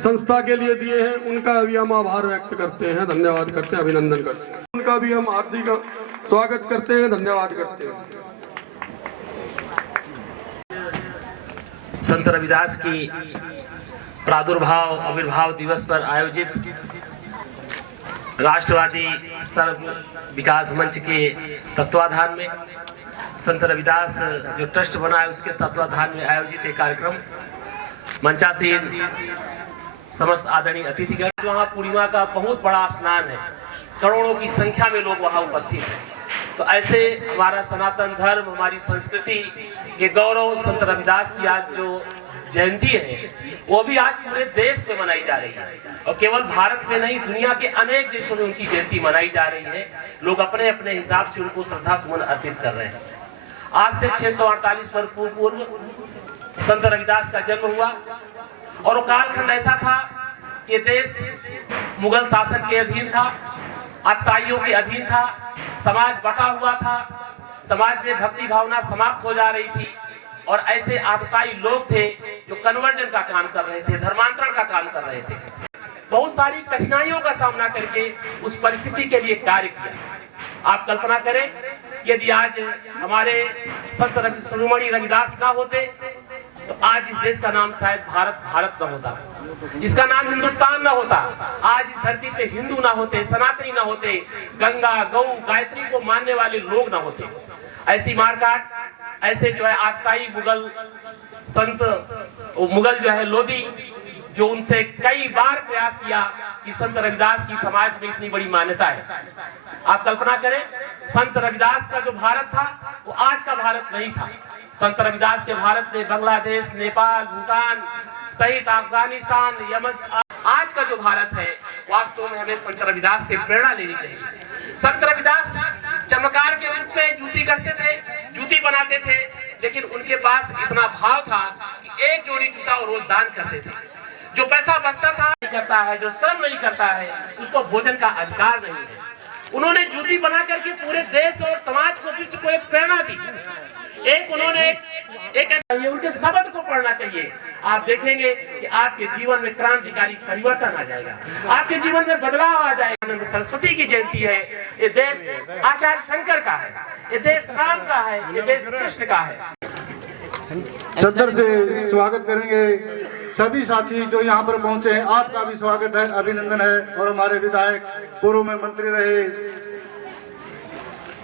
संस्था के लिए दिए हैं। उनका भी हम आभार व्यक्त करते हैं, धन्यवाद करते हैं, अभिनंदन करते हैं। उनका भी हम हार्दिक स्वागत करते हैं, धन्यवाद करते हैं। संत रविदास की प्रादुर्भाव आविर्भाव दिवस पर आयोजित राष्ट्रवादी सर्व विकास मंच के तत्वाधान में, संत रविदास जो ट्रस्ट बना है उसके तत्वाधान में आयोजित एक कार्यक्रम, मंचासीन समस्त आदरणीय अतिथिगण, वहाँ पूर्णिमा का बहुत बड़ा स्नान है, करोड़ों की संख्या में लोग वहाँ उपस्थित हैं। तो ऐसे हमारा सनातन धर्म, हमारी संस्कृति के गौरव, संत रविदास की आज जो जयंती है वो भी आज पूरे देश में मनाई जा रही है, और केवल भारत में नहीं, दुनिया के अनेक देशों में उनकी जयंती मनाई जा रही है। लोग अपने अपने हिसाब से उनको श्रद्धा सुमन अर्पित कर रहे हैं। आज से 648 वर्ष पूर्व संत रविदास का जन्म हुआ, और वो कालखंड ऐसा था कि देश मुगल शासन के अधीन था, आताइयों के अधीन था, समाज बटा हुआ था, समाज में भक्ति भावना समाप्त हो जा रही थी, और ऐसे आताई लोग थे जो कन्वर्जन का काम कर रहे थे, धर्मांतरण का काम कर रहे थे। बहुत सारी कठिनाइयों का सामना करके उस परिस्थिति के लिए कार्य किया। आप कल्पना करें, यदि आज हमारे संत शिरोमणि रविदास ना होते तो आज इस देश का नाम शायद भारत न होता, इसका नाम हिंदुस्तान न होता। आज इस धरती पे हिंदू ना होते, सनातनी ना होते, गंगा गौ गायत्री को मानने वाले लोग ना होते। ऐसी मारकाट, ऐसे जो है आताई मुगल संत, मुगल जो है लोधी, जो उनसे कई बार प्रयास किया कि संत रविदास की समाज में इतनी बड़ी मान्यता है। आप कल्पना करें, संत रविदास का जो भारत था वो आज का भारत नहीं था। संत रविदास के भारत में बांग्लादेश, नेपाल, भूटान सहित अफगानिस्तान, यमन, आज का जो भारत है वास्तव में हमें संत रविदास से प्रेरणा लेनी चाहिए। संत रविदास चमत्कार के रूप में जूती करते थे, जूती बनाते थे, लेकिन उनके पास इतना भाव था कि एक जोड़ी जूता वो रोज दान करते थे। जो पैसा बचता था नहीं करता है, जो श्रम नहीं करता है, उसको भोजन का अधिकार नहीं है। उन्होंने जूती बना करके पूरे देश और समाज को, विश्व को एक प्रेरणा दी। उन्होंने एक ऐसा, ये उनके शब्द को पढ़ना चाहिए। आप देखेंगे कि आपके जीवन में क्रांतिकारी परिवर्तन आ जाएगा, आपके जीवन में बदलाव आ जाएगा। सरस्वती की जयंती है, ये देश आचार्य शंकर का है, ये देश राम का है, ये देश कृष्ण का है। चद्दर से स्वागत करेंगे सभी साथी जो यहाँ पर पहुंचे हैं। आपका भी स्वागत है, अभिनंदन है। और हमारे विधायक, पूर्व में मंत्री रहे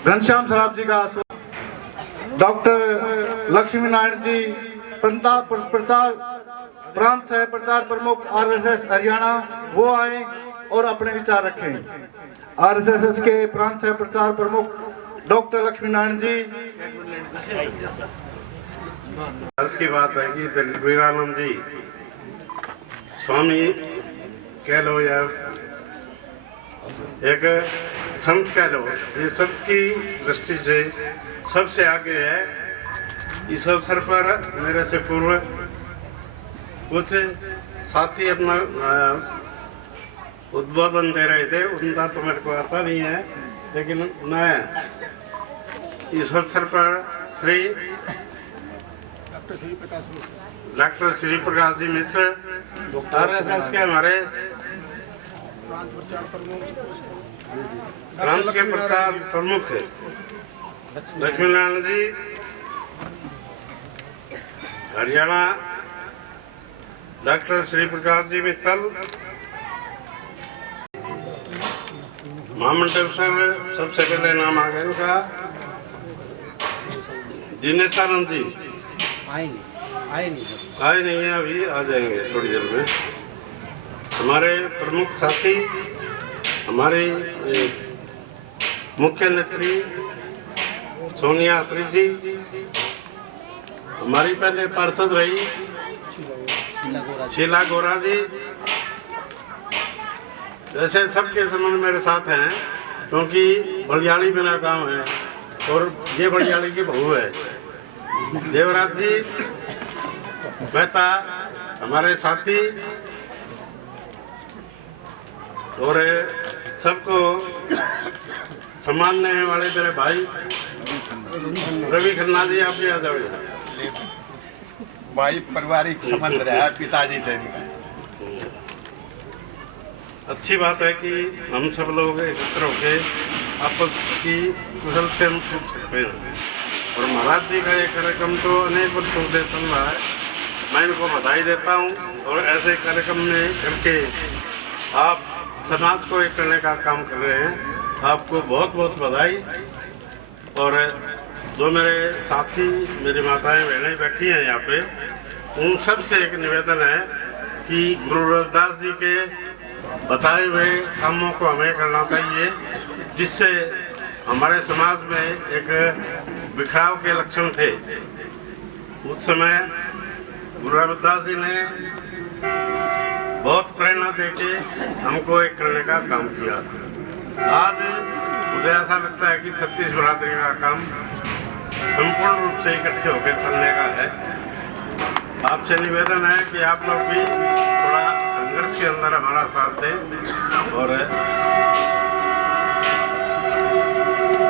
घनश्याम सराफ जी का, डॉक्टर लक्ष्मी नारायण जी प्रचार प्रांत सह प्रचार प्रमुख आरएसएस हरियाणा, वो आए और अपने विचार रखें। आरएसएस के प्रांत सह प्रचार प्रमुख डॉक्टर लक्ष्मी नारायण जी। हर्ष की बात है कि दलवीरानंद जी स्वामी कह लो या एक संत कह लो, ये सबकी दृष्टि से सबसे आगे है। इस अवसर पर मेरे से पूर्व कुछ साथी अपना उद्बोधन दे रहे थे, उनका तो मेरे को आता नहीं है, लेकिन मैं इस अवसर पर डॉक्टर श्री प्रकाश जी मिश्र आरएसएस के हमारे प्रांत के प्रचार प्रमुख लक्ष्मी नारायण जी हरियाणा, डॉक्टर श्री प्रकाश जी मित्तल महामंडल सर, सबसे पहले नाम आ गया इनका दिनेशानंद जी आए नहीं है, अभी आ जाएंगे थोड़ी देर में। हमारे प्रमुख साथी, हमारी मुख्य नेत्री सोनिया अत्री जी, हमारी पहले पार्षद रही शीला गोरा जी, जैसे सबके संबंध मेरे साथ हैं, क्योंकि बलियाली मेरा गांव है और ये बलियाली की बहू है। देवराज जी मेहता हमारे साथी, और सबको सम्मानने वाले मेरे भाई रवि खन्ना जी, आप भी आ जाओ। भाई पारिवारिक संबंध रहा है पिताजी से। अच्छी बात है कि हम सब लोग एकत्र होकर आपस की कुशल से हम पूछ सकते हैं। और महाराज जी का ये कार्यक्रम तो अनेक वर्षों से चल रहा है, मैं इनको बधाई देता हूँ। और ऐसे कार्यक्रम में करके आप समाज को एक करने का काम कर रहे हैं, आपको बहुत बहुत बधाई। और जो मेरे साथी, मेरी माताएं बहनें बैठी हैं यहाँ पे, उन सब से एक निवेदन है कि गुरु रविदास जी के बताए हुए कामों को हमें करना चाहिए, जिससे हमारे समाज में एक बिखराव के लक्षण थे। उस समय गुरु रविदास जी ने बहुत प्रेरणा देके हमको एक करने का काम किया। आज मुझे ऐसा लगता है कि छत्तीस बरादरी का काम संपूर्ण रूप से इकट्ठे होकर चलने का है। आपसे निवेदन है कि आप लोग भी थोड़ा संघर्ष के अंदर हमारा साथ दें। और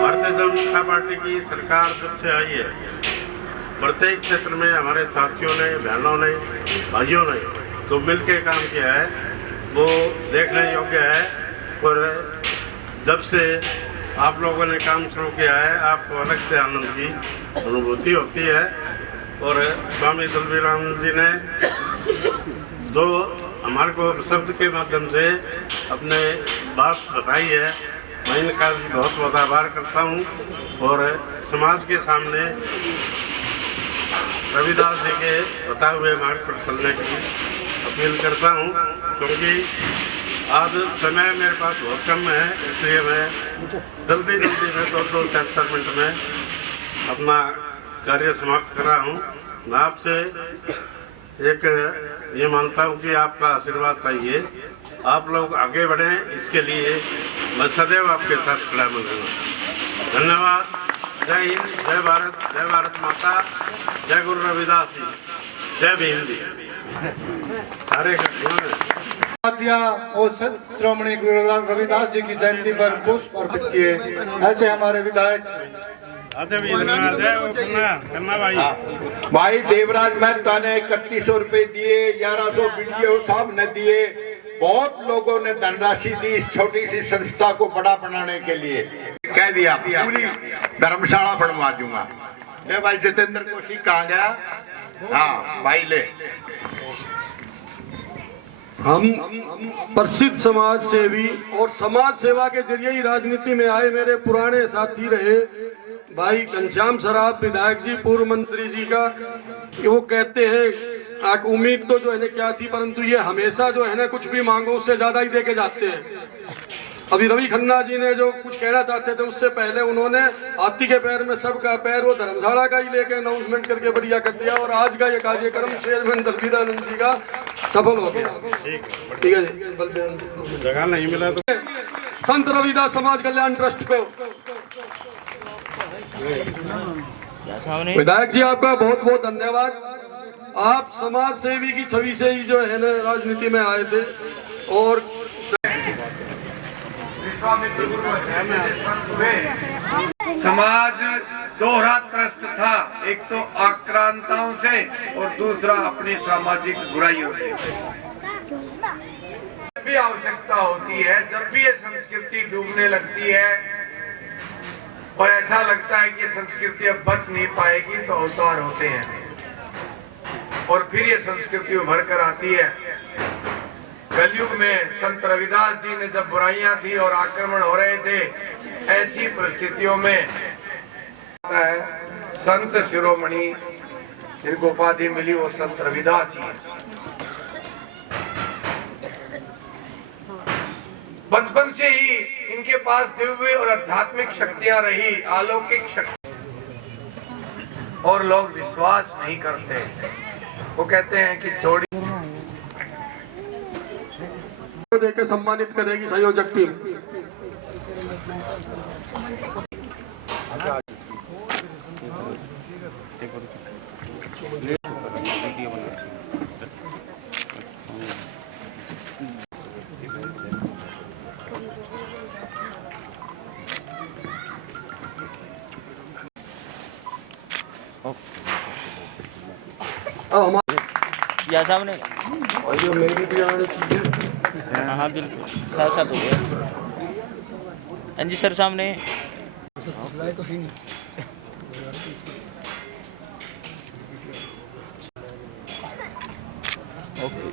भारतीय जनता पार्टी की सरकार जब से आई है, प्रत्येक क्षेत्र में हमारे साथियों ने, बहनों ने, भाइयों ने जो मिल के काम किया है वो देखने योग्य है। और जब से आप लोगों ने काम शुरू किया है, आपको अलग से आनंद की अनुभूति होती है। और स्वामी दलवीरानंद जी ने जो हमारे को शब्द के माध्यम से अपने बात बताई है, मैं इनका बहुत बहुत आभार करता हूँ। और समाज के सामने रविदास जी के बताए हुए मार्ग पर चलने की अपील करता हूँ, क्योंकि आज समय मेरे पास बहुत कम है, इसलिए मैं जल्दी में 2-4 मिनट में अपना कार्य समाप्त कर रहा हूँ। मैं आपसे एक ये मानता हूँ कि आपका आशीर्वाद चाहिए, आप लोग आगे बढ़ें, इसके लिए मैं सदैव आपके साथ खड़ा रहूँगा। धन्यवाद। जय हिंद, जय भारत माता, जय गुरु रविदास जी, जय भीम जी। सारे और संत श्रोमणी गुरु रविदास जी की जयंती पर पुष्प अर्पित किए। ऐसे हमारे विधायक भाई देवराज मेहता ने 3100 रुपए दिए, 1100 वीडियो साहब ने दिए, बहुत लोगों ने धनराशि दी इस छोटी सी संस्था को बड़ा बनाने के लिए। कह दिया पूरी धर्मशाला बनवा दूंगा। ये भाई जितेंद्र कोशी कहाँ गया? हाँ भाई ले। हम प्रसिद्ध समाज सेवी और समाज सेवा के जरिए ही राजनीति में आए मेरे पुराने साथी रहे भाई घनश्याम सराफ विधायक जी, पूर्व मंत्री जी का वो कहते हैं उम्मीद तो जो है क्या थी, परंतु ये हमेशा जो है ना कुछ भी मांगो उससे ज्यादा ही देके जाते हैं। अभी रवि खन्ना जी ने जो कुछ कहना चाहते थे उससे पहले उन्होंने हाथी के पैर में सबका पैर वो धर्मशाला का ही लेके अनाउंसमेंट करके बढ़िया कर दिया और आज का ये कार्यक्रम चेयरमैन दलवीरानंद जी का सफल हो गया। ठीक है जी, जगह नहीं मिला तो संत रविदास समाज कल्याण ट्रस्ट को विधायक जी आपका बहुत बहुत धन्यवाद। आप समाज सेवी की छवि से ही जो है ना राजनीति में आए थे और समाज दोहरा त्रस्त था, एक तो आक्रांताओं से और दूसरा अपनी सामाजिक बुराइयों से। जब भी आवश्यकता होती है, जब भी ये संस्कृति डूबने लगती है और ऐसा लगता है कि संस्कृति अब बच नहीं पाएगी, तो अवतार होते हैं और फिर ये संस्कृति उभर कर आती है। कलयुग में संत रविदास जी ने जब बुराइयां थी और आक्रमण हो रहे थे, ऐसी परिस्थितियों में संत शिरोमणि जिनको उपाधि मिली वो संत रविदास ही है। बचपन से ही इनके पास दिव्य और आध्यात्मिक शक्तियां रही, अलौकिक शक्ति, और लोग विश्वास नहीं करते। वो कहते हैं कि छोड़ी देके सम्मानित करेगी संयोजक टीम। या सामने मेरी भी आनी चाहिए। हाँ बिल्कुल साथ साथ हो गया। हाँ जी सर सामने ओके।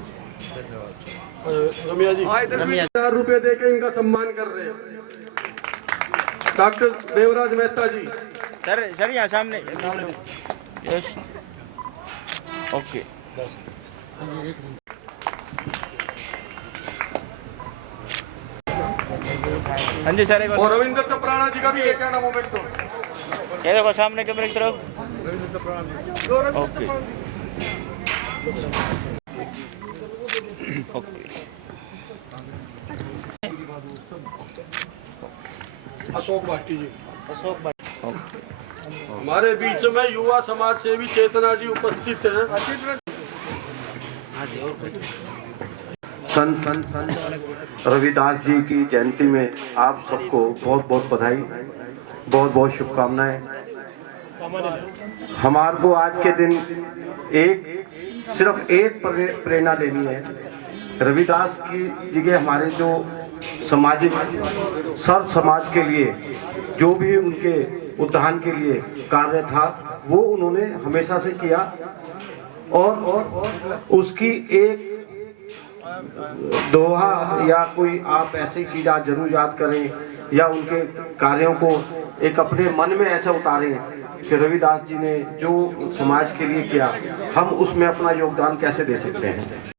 रमिया जी 1000 रुपए देके इनका सम्मान कर रहे हैं डॉक्टर देवराज मेहता जी। सर यहाँ सामने यस ओके। हाँ जी सर। और रविंद्र चपराना जी का भी एक आना मोमेंट तो ये देखो सामने कैमरे की तरफ। Okay okay. अशोक भाटी जी। अशोक भाटी हमारे बीच में युवा समाज सेवी चेतना जी उपस्थित हैं। संत रविदास जी की जयंती में आप सबको बहुत बहुत बधाई, बहुत बहुत शुभकामनाएं। हमारे को आज के दिन सिर्फ एक प्रेरणा लेनी है। रविदास की जगह हमारे जो सामाजिक सर्व समाज के लिए जो भी उनके उत्थान के लिए कार्य था वो उन्होंने हमेशा से किया और उसकी एक दोहा या कोई आप ऐसी चीज आज जरूर याद करें या उनके कार्यों को एक अपने मन में ऐसा उतारें कि रविदास जी ने जो समाज के लिए किया हम उसमें अपना योगदान कैसे दे सकते हैं।